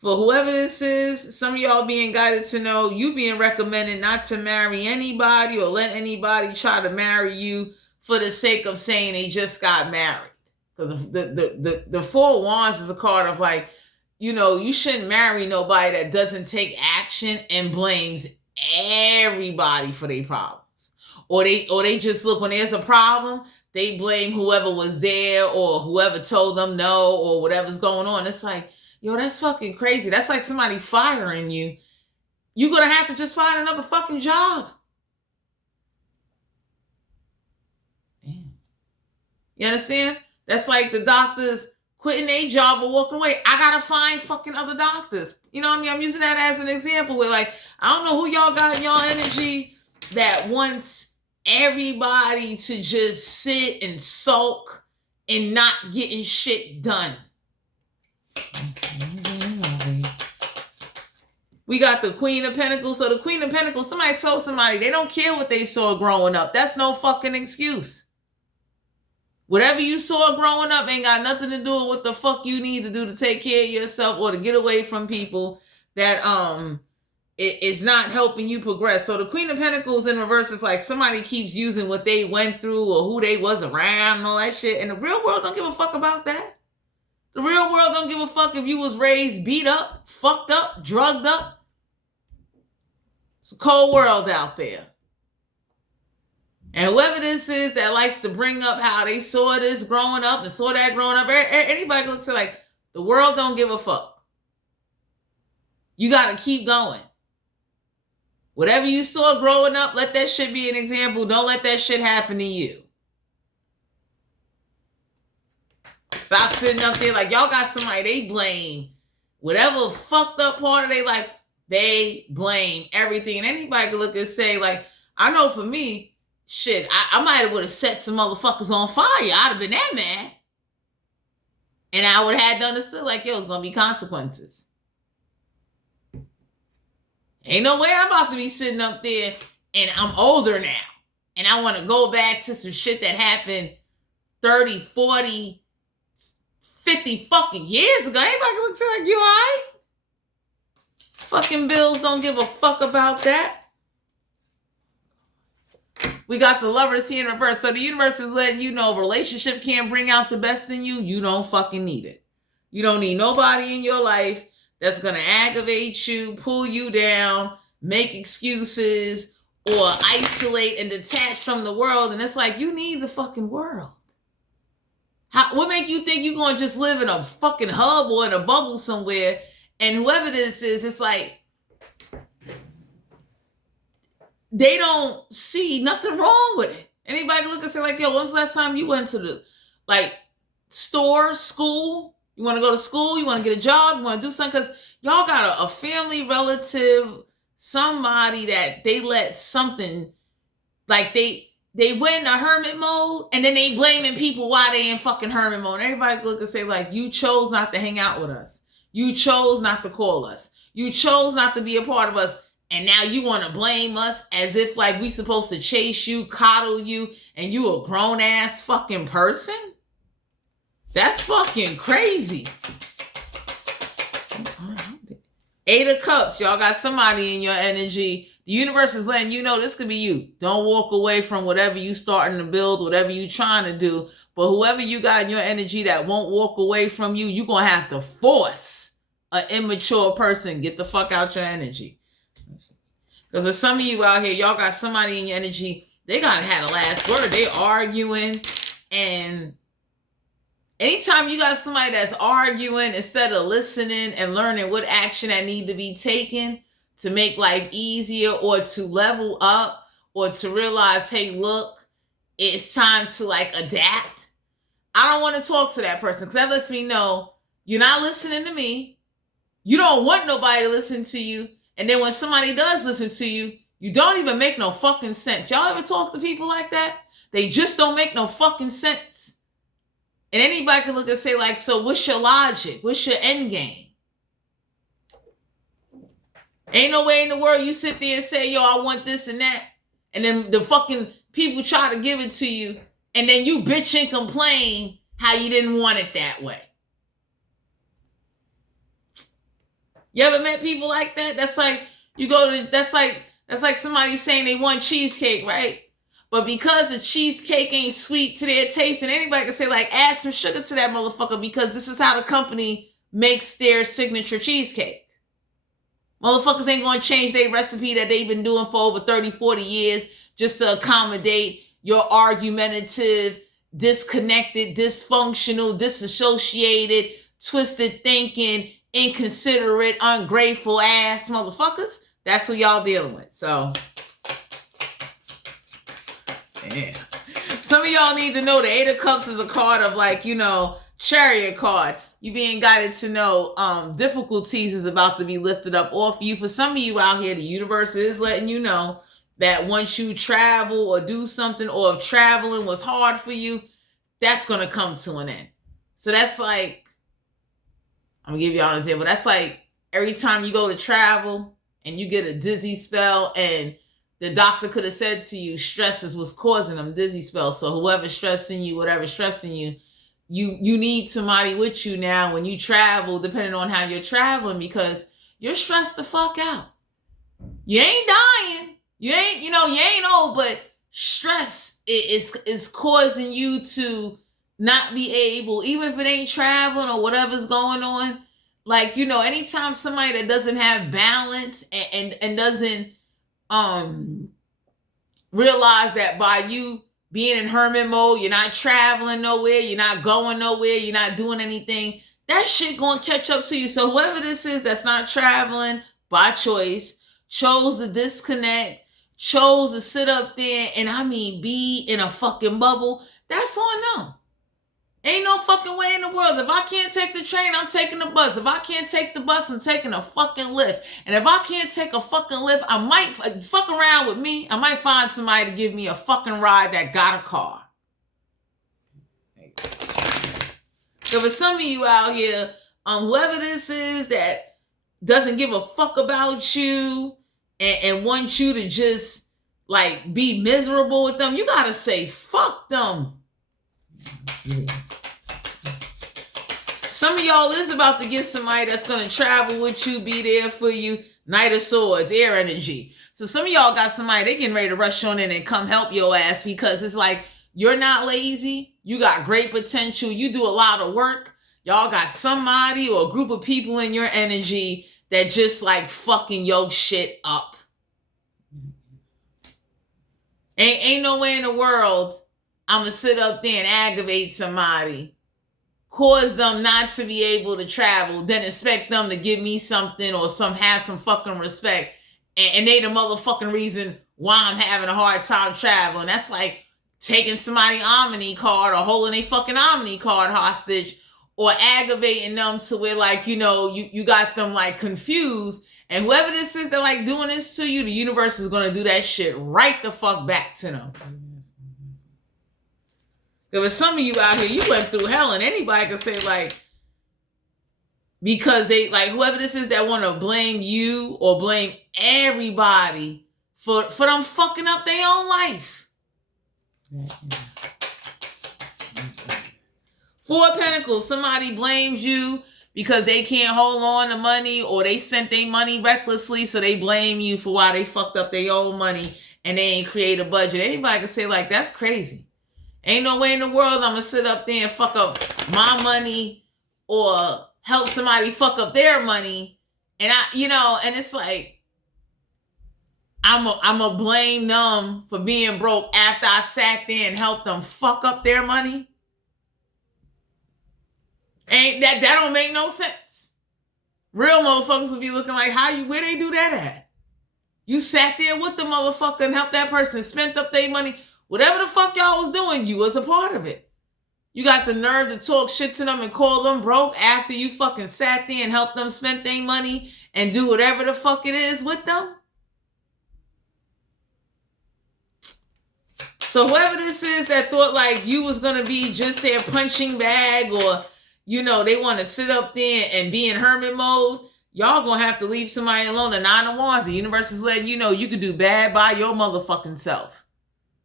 For whoever this is, some of y'all being guided to know, you being recommended not to marry anybody or let anybody try to marry you for the sake of saying they just got married. Because the 4 Wands is a card of like, you know, you shouldn't marry nobody that doesn't take action and blames everybody for their problems. Or they just look, when there's a problem, they blame whoever was there or whoever told them no or whatever's going on. It's like, yo, that's fucking crazy. That's like somebody firing you. You're going to have to just find another fucking job. Damn. You understand? That's like the doctors quitting their job or walking away. I got to find fucking other doctors. You know what I mean? I'm using that as an example where, like, I don't know who y'all got in y'all energy that wants everybody to just sit and sulk and not getting shit done. We got the Queen of Pentacles. So the Queen of Pentacles, somebody told somebody they don't care what they saw growing up. That's no fucking excuse. Whatever you saw growing up ain't got nothing to do with what the fuck you need to do to take care of yourself or to get away from people that is not helping you progress. So the Queen of Pentacles in reverse is like somebody keeps using what they went through or who they was around and all that shit. And the real world don't give a fuck about that. The real world don't give a fuck if you was raised beat up, fucked up, drugged up. It's a cold world out there. And whoever this is that likes to bring up how they saw this growing up and saw that growing up, anybody looks at like, the world don't give a fuck. You got to keep going. Whatever you saw growing up, let that shit be an example. Don't let that shit happen to you. Stop sitting up there like y'all got somebody they blame. Whatever fucked up part of their life, they blame everything. And anybody can look and say, like, I know for me, shit, I might have would have set some motherfuckers on fire. I'd have been that mad. And I would have had to understand, like, yo, it's going to be consequences. Ain't no way I'm about to be sitting up there and I'm older now. And I want to go back to some shit that happened 30, 40, 50 fucking years ago. Anybody looks like you, all right? Fucking bills don't give a fuck about that. We got the Lovers here in reverse. So the universe is letting you know if a relationship can't bring out the best in you, you don't fucking need it. You don't need nobody in your life that's going to aggravate you, pull you down, make excuses, or isolate and detach from the world. And it's like, you need the fucking world. What make you think you're going to just live in a fucking hub or in a bubble somewhere? And whoever this is, it's like, they don't see nothing wrong with it. Anybody look and say like, yo, when's the last time you went to the, like, store, school? You want to go to school? You want to get a job? You want to do something? Because y'all got a family relative, somebody that they let something, like they went in a hermit mode, and then they blaming people why they in fucking hermit mode. Everybody look and say like, you chose not to hang out with us. You chose not to call us. You chose not to be a part of us. And now you want to blame us as if like we supposed to chase you, coddle you, and you a grown ass fucking person? That's fucking crazy. 8 of Cups. Y'all got somebody in your energy. The universe is letting you know this could be you. Don't walk away from whatever you starting to build, whatever you trying to do. But whoever you got in your energy that won't walk away from you, you're going to have to force an immature person. Get the fuck out your energy. Because for some of you out here, y'all got somebody in your energy, they got to have the last word. They arguing. And anytime you got somebody that's arguing, instead of listening and learning what action that need to be taken to make life easier or to level up or to realize, hey, look, it's time to like adapt. I don't want to talk to that person because that lets me know you're not listening to me. You don't want nobody to listen to you. And then when somebody does listen to you, you don't even make no fucking sense. Y'all ever talk to people like that? They just don't make no fucking sense. And anybody can look and say like, so what's your logic? What's your end game? Ain't no way in the world you sit there and say, yo, I want this and that. And then the fucking people try to give it to you. And then you bitch and complain how you didn't want it that way. You ever met people like that? That's like, you go to, that's like somebody saying they want cheesecake, right? But because the cheesecake ain't sweet to their taste, and anybody can say like, add some sugar to that motherfucker because this is how the company makes their signature cheesecake. Motherfuckers ain't going to change their recipe that they've been doing for over 30, 40 years just to accommodate your argumentative, disconnected, dysfunctional, disassociated, twisted thinking, inconsiderate, ungrateful ass motherfuckers. That's who y'all dealing with. So, yeah. Some of y'all need to know the 8 of Cups is a card of like, you know, Chariot card. You being guided to know difficulties is about to be lifted up off you. For some of you out here, the universe is letting you know that once you travel or do something, or if traveling was hard for you, that's going to come to an end. So that's like, I'm going to give you all this here, but that's like every time you go to travel and you get a dizzy spell, and the doctor could have said to you, stress is what's causing them dizzy spells. So whoever's stressing you, whatever's stressing you, you need somebody with you now when you travel, depending on how you're traveling, because you're stressed the fuck out. You ain't dying. You ain't old, but stress is causing you to not be able, even if it ain't traveling or whatever's going on. Like, you know, anytime somebody that doesn't have balance and doesn't realize that by you being in hermit mode, you're not traveling nowhere, you're not going nowhere, you're not doing anything, that shit gonna catch up to you. So whoever this is that's not traveling by choice, chose to disconnect, chose to sit up there and be in a fucking bubble, that's on them. Ain't no fucking way in the world. If I can't take the train, I'm taking the bus. If I can't take the bus, I'm taking a fucking lift. And if I can't take a fucking lift, I might fuck around with me. I might find somebody to give me a fucking ride that got a car. So for some of you out here, whoever this is that doesn't give a fuck about you and wants you to just like be miserable with them, you gotta say fuck them. Some of y'all is about to get somebody that's gonna travel with you, be there for you. Knight of Swords, air energy. So some of y'all got somebody, they getting ready to rush on in and come help your ass because it's like, you're not lazy. You got great potential. You do a lot of work. Y'all got somebody or a group of people in your energy that just like fucking your shit up. Ain't no way in the world I'm going to sit up there and aggravate somebody, cause them not to be able to travel, then expect them to give me something or have some fucking respect. And they the motherfucking reason why I'm having a hard time traveling. That's like taking somebody's Omni card or holding a fucking Omni card hostage or aggravating them to where like, you know, you got them like confused. And whoever this is that like doing this to you, the universe is going to do that shit right the fuck back to them. There was some of you out here, you went through hell, and anybody can say like, because they like whoever this is that want to blame you or blame everybody for them fucking up their own life. Four of Pentacles, somebody blames you because they can't hold on to money or they spent their money recklessly, so they blame you for why they fucked up their own money and they ain't create a budget. Anybody can say like, that's crazy. Ain't no way in the world I'm gonna sit up there and fuck up my money or help somebody fuck up their money. And and it's like, I'm a blame them for being broke after I sat there and helped them fuck up their money. That don't make no sense. Real motherfuckers will be looking like, where they do that at? You sat there with the motherfucker and helped that person, spent up their money. Whatever the fuck y'all was doing, you was a part of it. You got the nerve to talk shit to them and call them broke after you fucking sat there and helped them spend their money and do whatever the fuck it is with them? So whoever this is that thought like you was going to be just their punching bag or, they want to sit up there and be in hermit mode, y'all going to have to leave somebody alone. The Nine of Wands, the universe is letting you know you could do bad by your motherfucking self.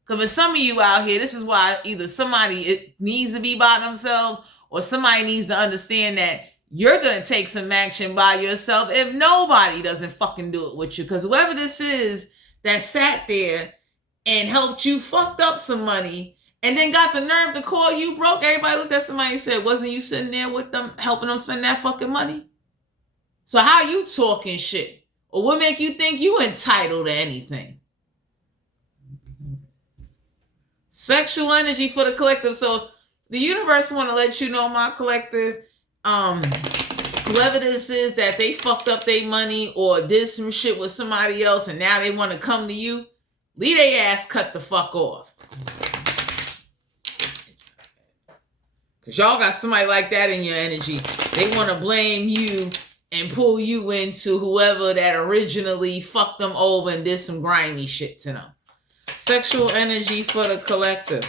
Because for some of you out here, this is why either somebody needs to be by themselves or somebody needs to understand that you're going to take some action by yourself if nobody doesn't fucking do it with you. Because whoever this is that sat there and helped you fucked up some money and then got the nerve to call you broke, everybody looked at somebody and said, wasn't you sitting there with them, helping them spend that fucking money? So how you talking shit? Or what make you think you entitled to anything? Sexual energy for the collective. So the universe want to let you know, my collective, whoever this is that they fucked up their money or did some shit with somebody else and now they want to come to you, leave their ass cut the fuck off. Because y'all got somebody like that in your energy. They want to blame you and pull you into whoever that originally fucked them over and did some grimy shit to them. Sexual energy for the collective.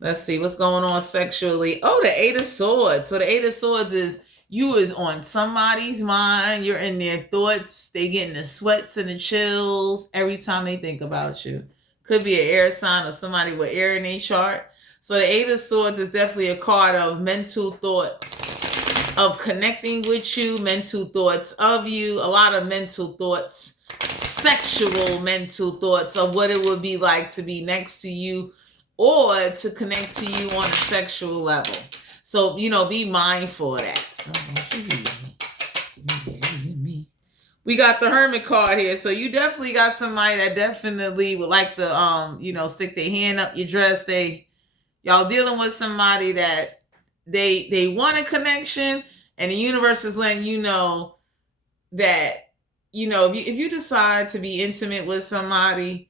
Let's see what's going on sexually. Oh, the Eight of Swords. So the Eight of Swords is you is on somebody's mind. You're in their thoughts. They getting the sweats and the chills every time they think about you. Could be an air sign or somebody with air in their chart. So the Eight of Swords is definitely a card of mental thoughts, of connecting with you, mental thoughts of you, a lot of mental thoughts. Sexual mental thoughts of what it would be like to be next to you or to connect to you on a sexual level. So, be mindful of that. We got the Hermit card here. So you definitely got somebody that definitely would like to, stick their hand up your dress. Y'all dealing with somebody that they want a connection and the universe is letting you know that if you decide to be intimate with somebody,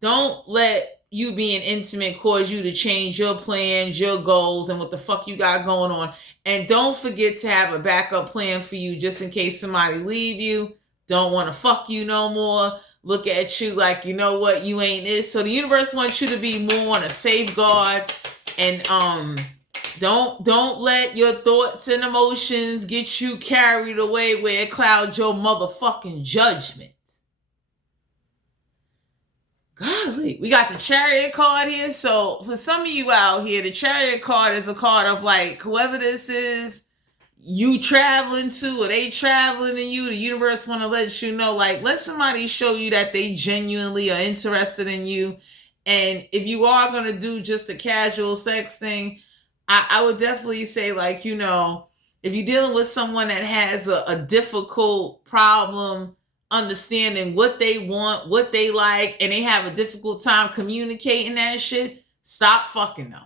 don't let you being intimate cause you to change your plans, your goals, and what the fuck you got going on. And don't forget to have a backup plan for you just in case somebody leave you, don't want to fuck you no more, look at you like, you know what, you ain't it. So the universe wants you to be more on a safeguard and Don't let your thoughts and emotions get you carried away where it clouds your motherfucking judgment. Golly, we got the Chariot card here. So for some of you out here, the Chariot card is a card of like whoever this is, you traveling to or they traveling to you. The universe want to let you know, like, let somebody show you that they genuinely are interested in you. And if you are going to do just a casual sex thing, I would definitely say, like, you know, if you're dealing with someone that has a difficult problem understanding what they want, what they like, and they have a difficult time communicating that shit, stop fucking them.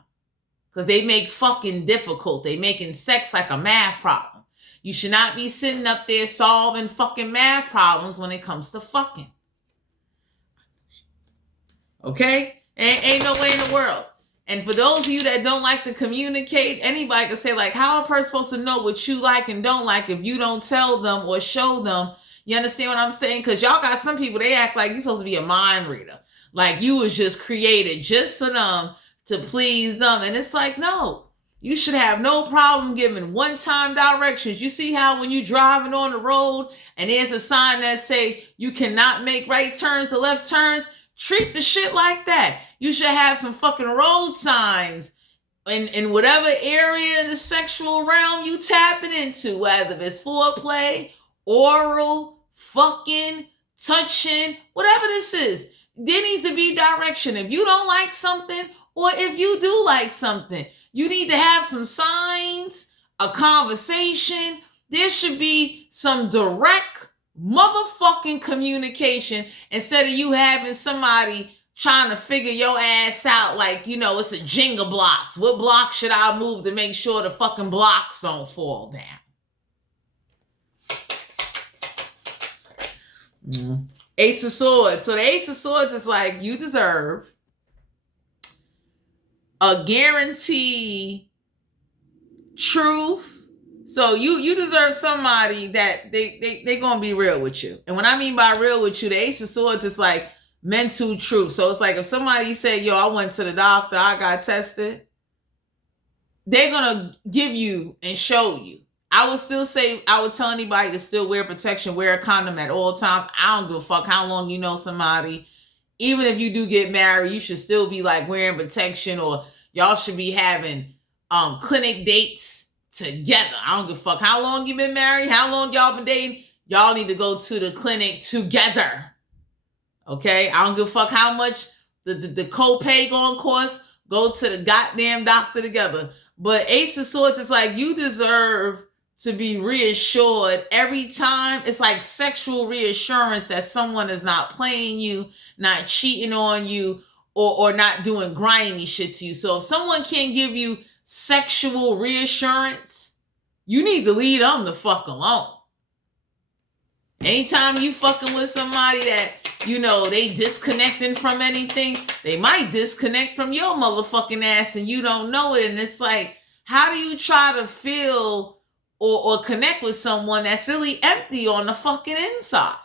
Because they make fucking difficult. They making sex like a math problem. You should not be sitting up there solving fucking math problems when it comes to fucking. Okay? Ain't no way in the world. And for those of you that don't like to communicate, anybody can say, like, how a person supposed to know what you like and don't like if you don't tell them or show them? You understand what I'm saying? Because y'all got some people, they act like you're supposed to be a mind reader. Like you was just created just for them to please them. And it's like, no, you should have no problem giving one-time directions. You see how when you driving on the road and there's a sign that say you cannot make right turns or left turns? Treat the shit like that. You should have some fucking road signs in whatever area in the sexual realm you tapping into, whether it's foreplay, oral, fucking, touching, whatever this is. There needs to be direction. If you don't like something, or if you do like something, you need to have some signs, a conversation. There should be some direct motherfucking communication instead of you having somebody trying to figure your ass out like, you know, it's a Jenga blocks. What block should I move to make sure the fucking blocks don't fall down? Ace of Swords. So the Ace of Swords is like, you deserve a guarantee truth. So you deserve somebody that they gonna be real with you. And when I mean by real with you, the Ace of Swords is like mental truth. So it's like if somebody said, yo, I went to the doctor, I got tested, they're gonna give you and show you. I would still say, I would tell anybody to still wear protection, wear a condom at all times. I don't give a fuck how long you know somebody. Even if you do get married, you should still be like wearing protection, or y'all should be having clinic dates together. I don't give a fuck how long you been married, how long y'all been dating. Y'all need to go to the clinic together. Okay? I don't give a fuck how much the copay gonna cost. Go to the goddamn doctor together. But Ace of Swords is like, you deserve to be reassured every time. It's like sexual reassurance that someone is not playing you, not cheating on you, or not doing grimy shit to you. So if someone can't give you sexual reassurance, you need to leave them the fuck alone. Anytime you fucking with somebody that, you know, they disconnecting from anything, they might disconnect from your motherfucking ass and you don't know it. And it's like, how do you try to feel or connect with someone that's really empty on the fucking inside?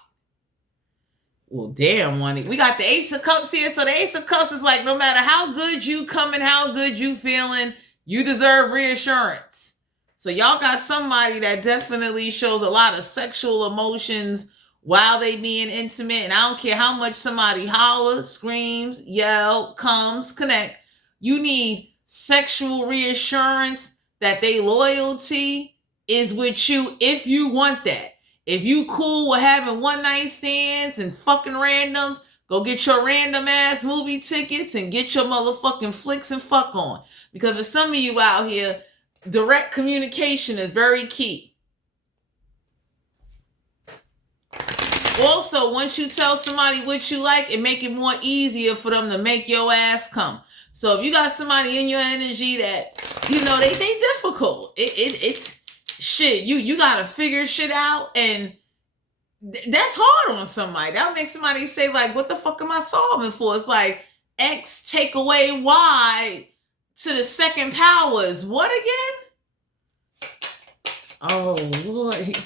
Well, damn, Wani. We got the Ace of Cups here. So the Ace of Cups is like, no matter how good you coming, how good you feeling, you deserve reassurance. So y'all got somebody that definitely shows a lot of sexual emotions while they being intimate. And I don't care how much somebody hollers, screams, yell, comes, connect. You need sexual reassurance that they loyalty is with you if you want that. If you cool with having one night stands and fucking randoms, go get your random ass movie tickets and get your motherfucking flicks and fuck on. Because for some of you out here, direct communication is very key. Also, once you tell somebody what you like, it make it more easier for them to make your ass come. So if you got somebody in your energy that, you know, they difficult. It's shit. You gotta figure shit out, and that's hard on somebody. That makes somebody say, like, what the fuck am I solving for? It's like X take away Y to the second power is what again? Oh Lord.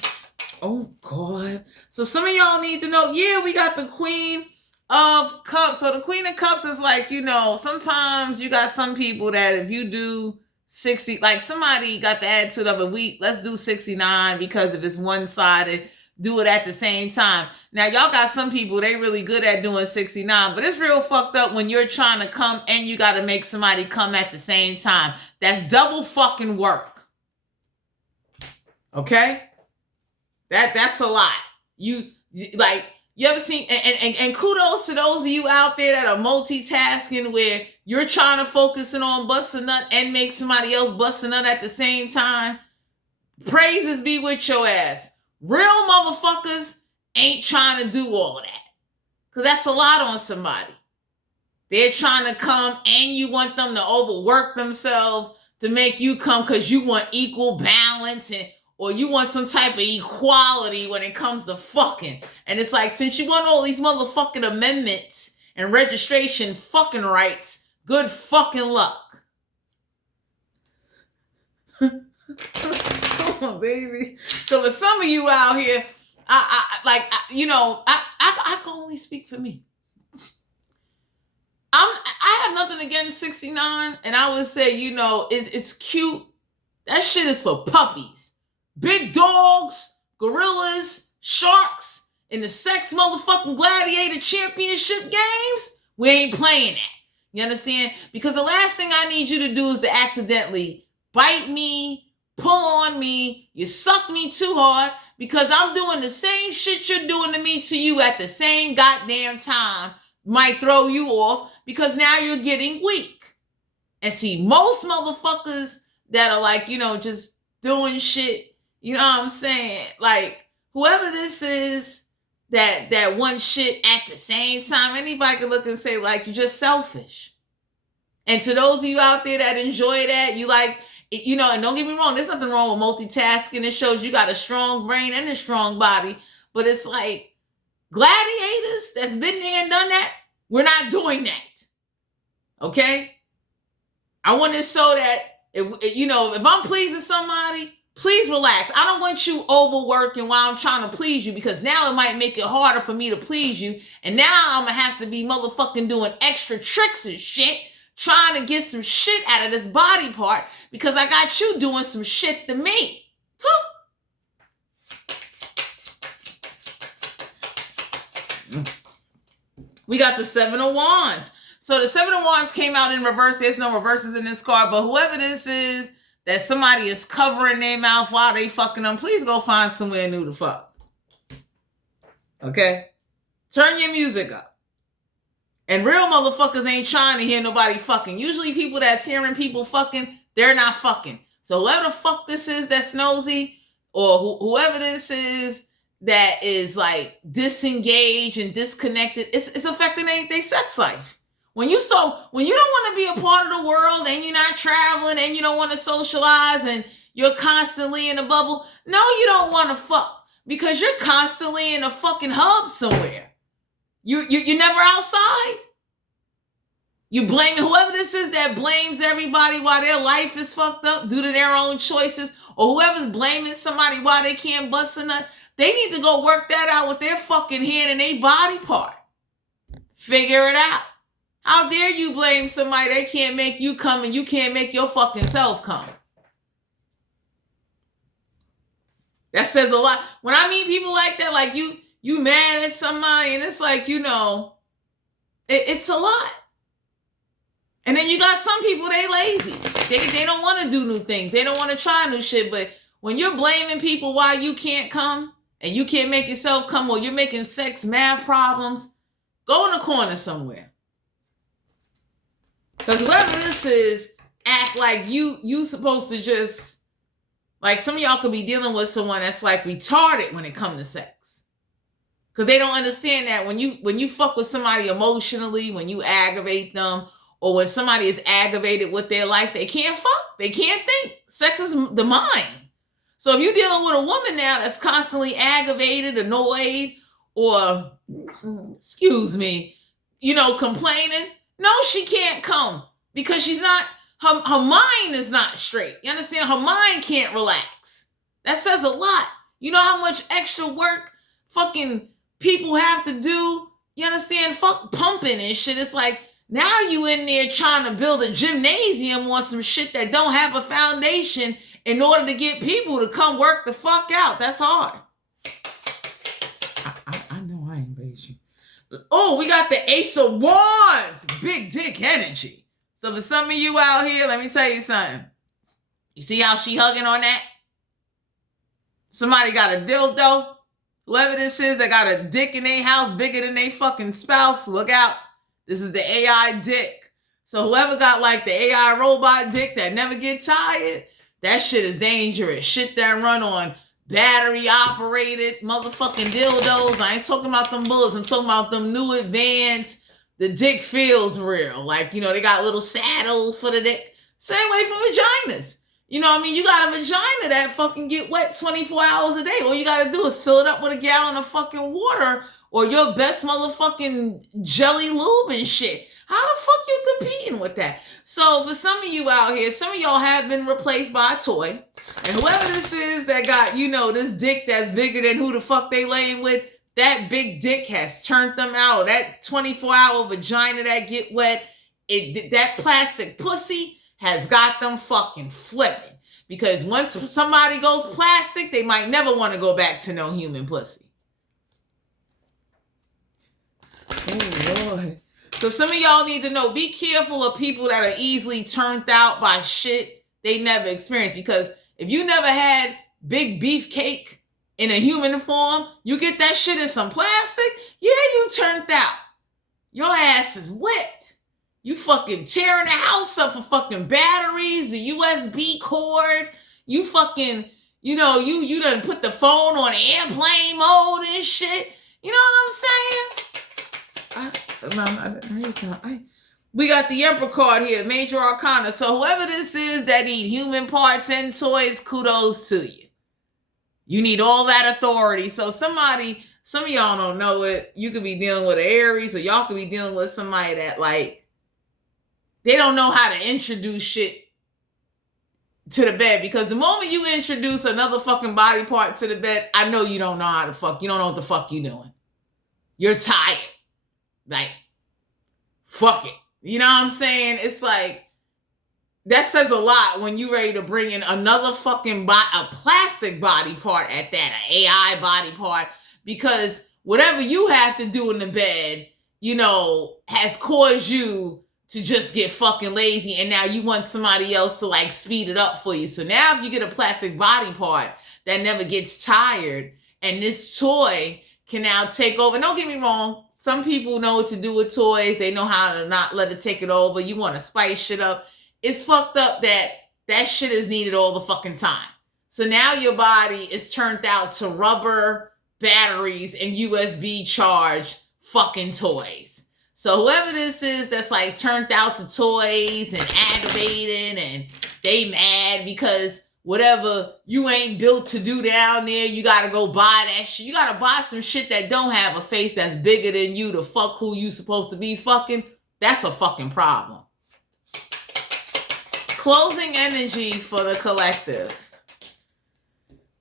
Oh God. So some of y'all need to know, yeah, we got the Queen of Cups. So the Queen of Cups is like, you know, sometimes you got some people that if you do 60, like somebody got the attitude of let's do 69 because if it's one-sided, do it at the same time. Now y'all got some people, they really good at doing 69, but it's real fucked up when you're trying to come and you got to make somebody come at the same time. That's double fucking work. Okay? That's a lot. You ever seen, and kudos to those of you out there that are multitasking where you're trying to focus on bust a nut and make somebody else bust a nut at the same time. Praises be with your ass. Real motherfuckers ain't trying to do all of that. Because that's a lot on somebody. They're trying to come and you want them to overwork themselves to make you come because you want equal balance or you want some type of equality when it comes to fucking. And it's like, since you want all these motherfucking amendments and registration fucking rights, good fucking luck. Come on, baby. So for some of you out here, I can only speak for me. I have nothing against 69, and I would say, it's cute. That shit is for puppies. Big dogs, gorillas, sharks, in the sex motherfucking gladiator championship games, we ain't playing that. You understand? Because the last thing I need you to do is to accidentally bite me, pull on me, you suck me too hard, because I'm doing the same shit you're doing to me to you at the same goddamn time. Might throw you off because now you're getting weak. And see, most motherfuckers that are like, just doing shit, you know what I'm saying? Like, whoever this is that wants shit at the same time, anybody can look and say, like, you're just selfish. And to those of you out there that enjoy that, you like, and don't get me wrong, there's nothing wrong with multitasking. It shows you got a strong brain and a strong body. But it's like, gladiators that's been there and done that, we're not doing that. Okay? I want it so that if I'm pleasing somebody, please relax. I don't want you overworking while I'm trying to please you, because now it might make it harder for me to please you. And now I'm going to have to be motherfucking doing extra tricks and shit, trying to get some shit out of this body part because I got you doing some shit to me. We got the Seven of Wands. So the Seven of Wands came out in reverse. There's no reverses in this card, but whoever this is that somebody is covering their mouth while they fucking them, please go find somewhere new to fuck. Okay? Turn your music up. And real motherfuckers ain't trying to hear nobody fucking. Usually people that's hearing people fucking, they're not fucking. So whoever the fuck this is that's nosy, or whoever this is that is like disengaged and disconnected, it's affecting their sex life. When you don't want to be a part of the world and you're not traveling and you don't want to socialize and you're constantly in a bubble, no, you don't want to fuck because you're constantly in a fucking hub somewhere. You're never outside. You blame whoever this is that blames everybody while their life is fucked up due to their own choices, or whoever's blaming somebody why they can't bust a nut. They need to go work that out with their fucking hand and their body part. Figure it out. How dare you blame somebody that can't make you come and you can't make your fucking self come? That says a lot. When I meet people like that, like you mad at somebody and it's like, it's a lot. And then you got some people, they lazy. They don't want to do new things. They don't want to try new shit. But when you're blaming people why you can't come and you can't make yourself come, or you're making sex math problems, go in the corner somewhere. Because whoever this is, act like you supposed to just, like some of y'all could be dealing with someone that's like retarded when it comes to sex. Because they don't understand that when you fuck with somebody emotionally, when you aggravate them, or when somebody is aggravated with their life, they can't fuck. They can't think. Sex is the mind. So if you're dealing with a woman now that's constantly aggravated, annoyed, or, complaining, no, she can't come because she's not, her mind is not straight. You understand? Her mind can't relax. That says a lot. You know how much extra work fucking people have to do? You understand? Fuck pumping and shit. It's like, Now you in there trying to build a gymnasium on some shit that don't have a foundation in order to get people to come work the fuck out. That's hard. I know I ain't basic. Oh, we got the Ace of Wands. Big dick energy. So for some of you out here, let me tell you something. You see how she hugging on that? Somebody got a dildo. Whoever this is that got a dick in their house bigger than their fucking spouse, look out. This is the AI dick. So whoever got like the AI robot dick that never get tired, that shit is dangerous. Shit that run on battery operated motherfucking dildos. I ain't talking about them bullets. I'm talking about them new advanced. The dick feels real. Like, you know, they got little saddles for the dick. Same way for vaginas. You know what I mean? You got a vagina that fucking get wet 24 hours a day. All you got to do is fill it up with a gallon of fucking water or your best motherfucking jelly lube and shit. How the fuck you competing with that? So for some of you out here, some of y'all have been replaced by a toy. And whoever this is that got, you know, this dick that's bigger than who the fuck they laying with, that big dick has turned them out. That 24-hour vagina that get wet, that plastic pussy has got them fucking flipping. Because once somebody goes plastic, they might never want to go back to no human pussy. Oh, Lord. So some of y'all need to know, be careful of people that are easily turned out by shit they never experienced. Because if you never had big beefcake in a human form, you get that shit in some plastic, yeah, you turned out. Your ass is wet. You fucking tearing the house up for fucking batteries, the USB cord. You fucking, you know, you done put the phone on airplane mode and shit. You know what I'm saying? We got the Emperor card here, Major Arcana. So whoever this is that need human parts and toys, kudos to you. You need all that authority. So some of y'all don't know it. You could be dealing with an Aries, or y'all could be dealing with somebody that like, they don't know how to introduce shit to the bed. Because the moment you introduce another fucking body part to the bed, I know you don't know how to fuck. You don't know what the fuck you doing. You're tired. Like, fuck it. You know what I'm saying? It's like, that says a lot when you ready to bring in another fucking a plastic body part at that, an AI body part, because whatever you have to do in the bed, you know, has caused you to just get fucking lazy, and now you want somebody else to like speed it up for you. So now if you get a plastic body part that never gets tired, and this toy can now take over. Don't get me wrong. Some people know what to do with toys. They know how to not let it take it over. You want to spice shit up. It's fucked up that that shit is needed all the fucking time. So now your body is turned out to rubber batteries and USB charged fucking toys. So whoever this is that's like turned out to toys and aggravating, and they mad because whatever you ain't built to do down there, you gotta go buy that shit. You gotta buy some shit that don't have a face that's bigger than you to fuck who you supposed to be fucking. That's a fucking problem. Closing energy for the collective.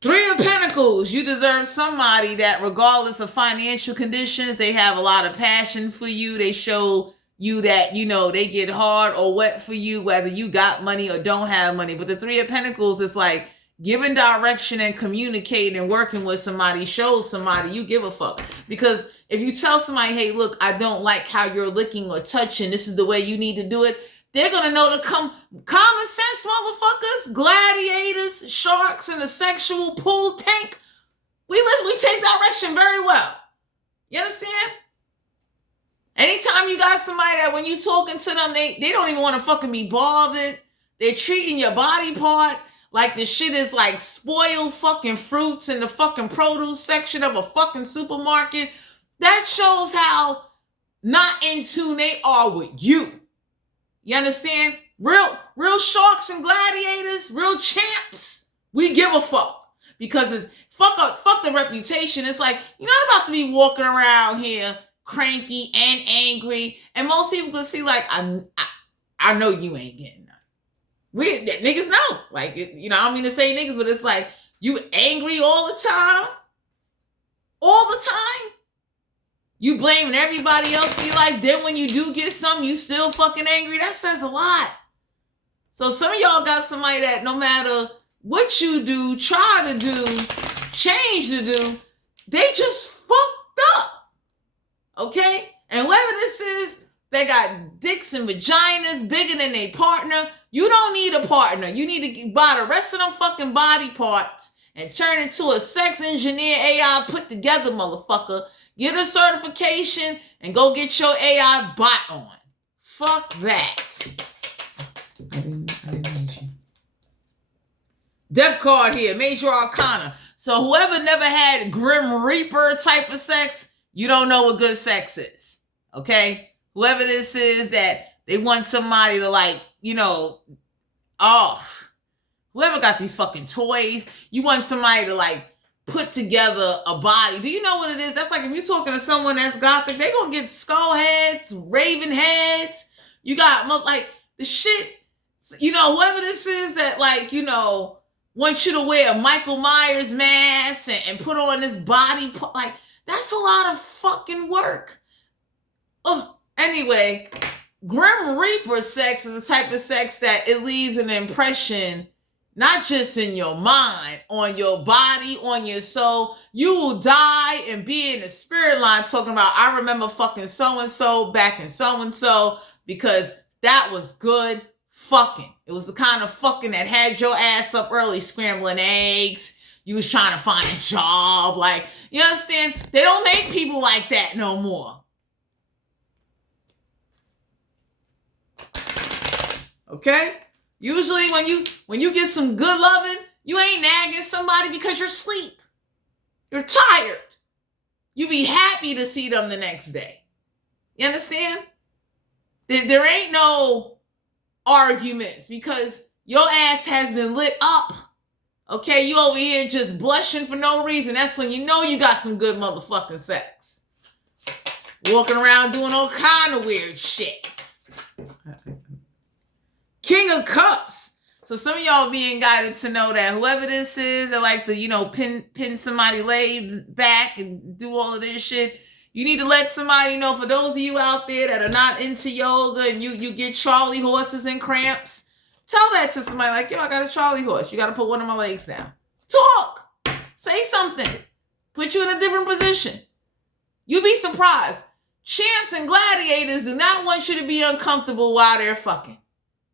Three of Pentacles. You deserve somebody that regardless of financial conditions, they have a lot of passion for you. They show you that, you know, they get hard or wet for you, whether you got money or don't have money. But the Three of Pentacles is like giving direction and communicating and working with somebody shows somebody you give a fuck. Because if you tell somebody, hey, look, I don't like how you're licking or touching, this is the way you need to do it, they're going to know to come. Common sense motherfuckers, gladiators, sharks in a sexual pool tank. We take direction very well. You understand? Anytime you got somebody that when you talking to them, they don't even want to fucking be bothered. They're treating your body part like the shit is like spoiled fucking fruits in the fucking produce section of a fucking supermarket. That shows how not in tune they are with you. You understand? Real sharks and gladiators, real champs. We give a fuck. Because it's fuck the reputation. It's like, you're not about to be walking around here cranky and angry, and most people can see like, I know you ain't getting none. Niggas know, like, you know, I don't mean to say niggas, but it's like, you angry all the time, You blaming everybody else in your life. Then when you do get something, you still fucking angry. That says a lot. So some of y'all got somebody that no matter what you do, try to do, change to do, they just fucked up. Okay? And whoever this is, they got dicks and vaginas bigger than their partner. You don't need a partner. You need to buy the rest of them fucking body parts and turn into a sex engineer AI put together motherfucker. Get a certification and go get your AI bot on. Fuck that. I didn't mention you. Death card here, Major Arcana. So whoever never had Grim Reaper type of sex, you don't know what good sex is. Okay? Whoever this is that they want somebody to like, you know, whoever got these fucking toys, you want somebody to like put together a body. Do you know what it is? That's like if you're talking to someone that's gothic, they gonna get skull heads, raven heads. You got like the shit, you know, whoever this is that like, you know, wants you to wear a Michael Myers mask and put on this body, like that's a lot of fucking work. Anyway, Grim Reaper sex is the type of sex that it leaves an impression, not just in your mind, on your body, on your soul. You will die and be in the spirit line talking about, I remember fucking so-and-so back in so-and-so because that was good fucking. It was the kind of fucking that had your ass up early scrambling eggs. You was trying to find a job. Like, you understand? They don't make people like that no more. Okay? Usually when you get some good loving, you ain't nagging somebody because you're asleep. You're tired. You be happy to see them the next day. You understand? There ain't no arguments because your ass has been lit up. Okay? You over here just blushing for no reason. That's when you know you got some good motherfucking sex. Walking around doing all kind of weird shit. King of Cups. So some of y'all being guided to know that whoever this is, that like to, you know, pin somebody lay back and do all of this shit. You need to let somebody know, for those of you out there that are not into yoga and you get Charlie horses and cramps, tell that to somebody like, yo, I got a Charlie horse. You got to put one of my legs down. Talk. Say something. Put you in a different position. You'd be surprised. Champs and gladiators do not want you to be uncomfortable while they're fucking.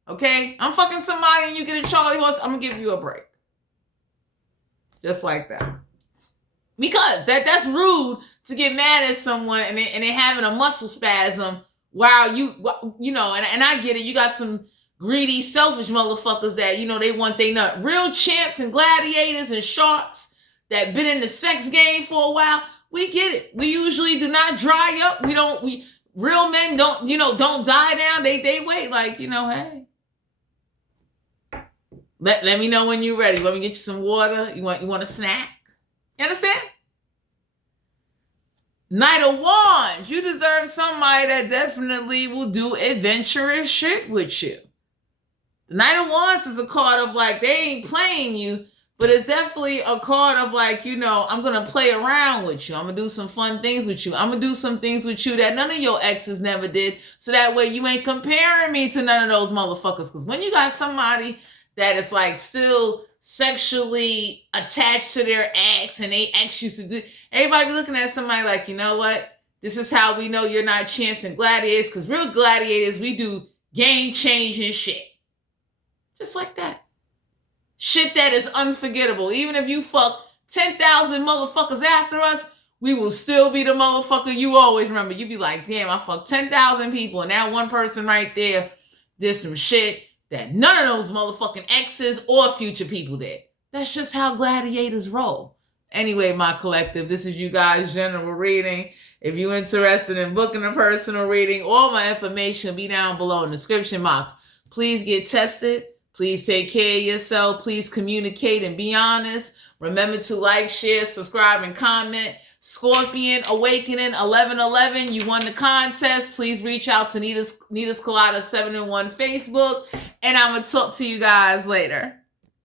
Okay? I'm fucking somebody and you get a Charlie horse, I'm going to give you a break. Just like that. Because that's rude to get mad at someone and they having a muscle spasm while you know, and I get it. You got some greedy, selfish motherfuckers that, you know, they want they nut. Real champs and gladiators and sharks that been in the sex game for a while, we get it. We usually do not dry up. Real men don't, you know, don't die down. They wait like, you know, hey. Let me know when you're ready. Want me to get you some water? You want a snack? You understand? Knight of Wands. You deserve somebody that definitely will do adventurous shit with you. The Knight of Wands is a card of like, they ain't playing you, but it's definitely a card of like, you know, I'm going to play around with you. I'm going to do some fun things with you. I'm going to do some things with you that none of your exes never did. So that way you ain't comparing me to none of those motherfuckers. Because when you got somebody that is like still sexually attached to their ex and they ex used to do, everybody be looking at somebody like, you know what? This is how we know you're not champs and gladiators, because real gladiators, we do game-changing shit. Just like that. Shit that is unforgettable. Even if you fuck 10,000 motherfuckers after us, we will still be the motherfucker you always remember. You be like, damn, I fucked 10,000 people and that one person right there did some shit that none of those motherfucking exes or future people did. That's just how gladiators roll. Anyway, my collective, this is you guys' general reading. If you're interested in booking a personal reading, all my information will be down below in the description box. Please get tested. Please take care of yourself. Please communicate and be honest. Remember to like, share, subscribe, and comment. Scorpion Awakening 1111. You won the contest. Please reach out to Nita's Colada 7 in 1 Facebook. And I'm going to talk to you guys later.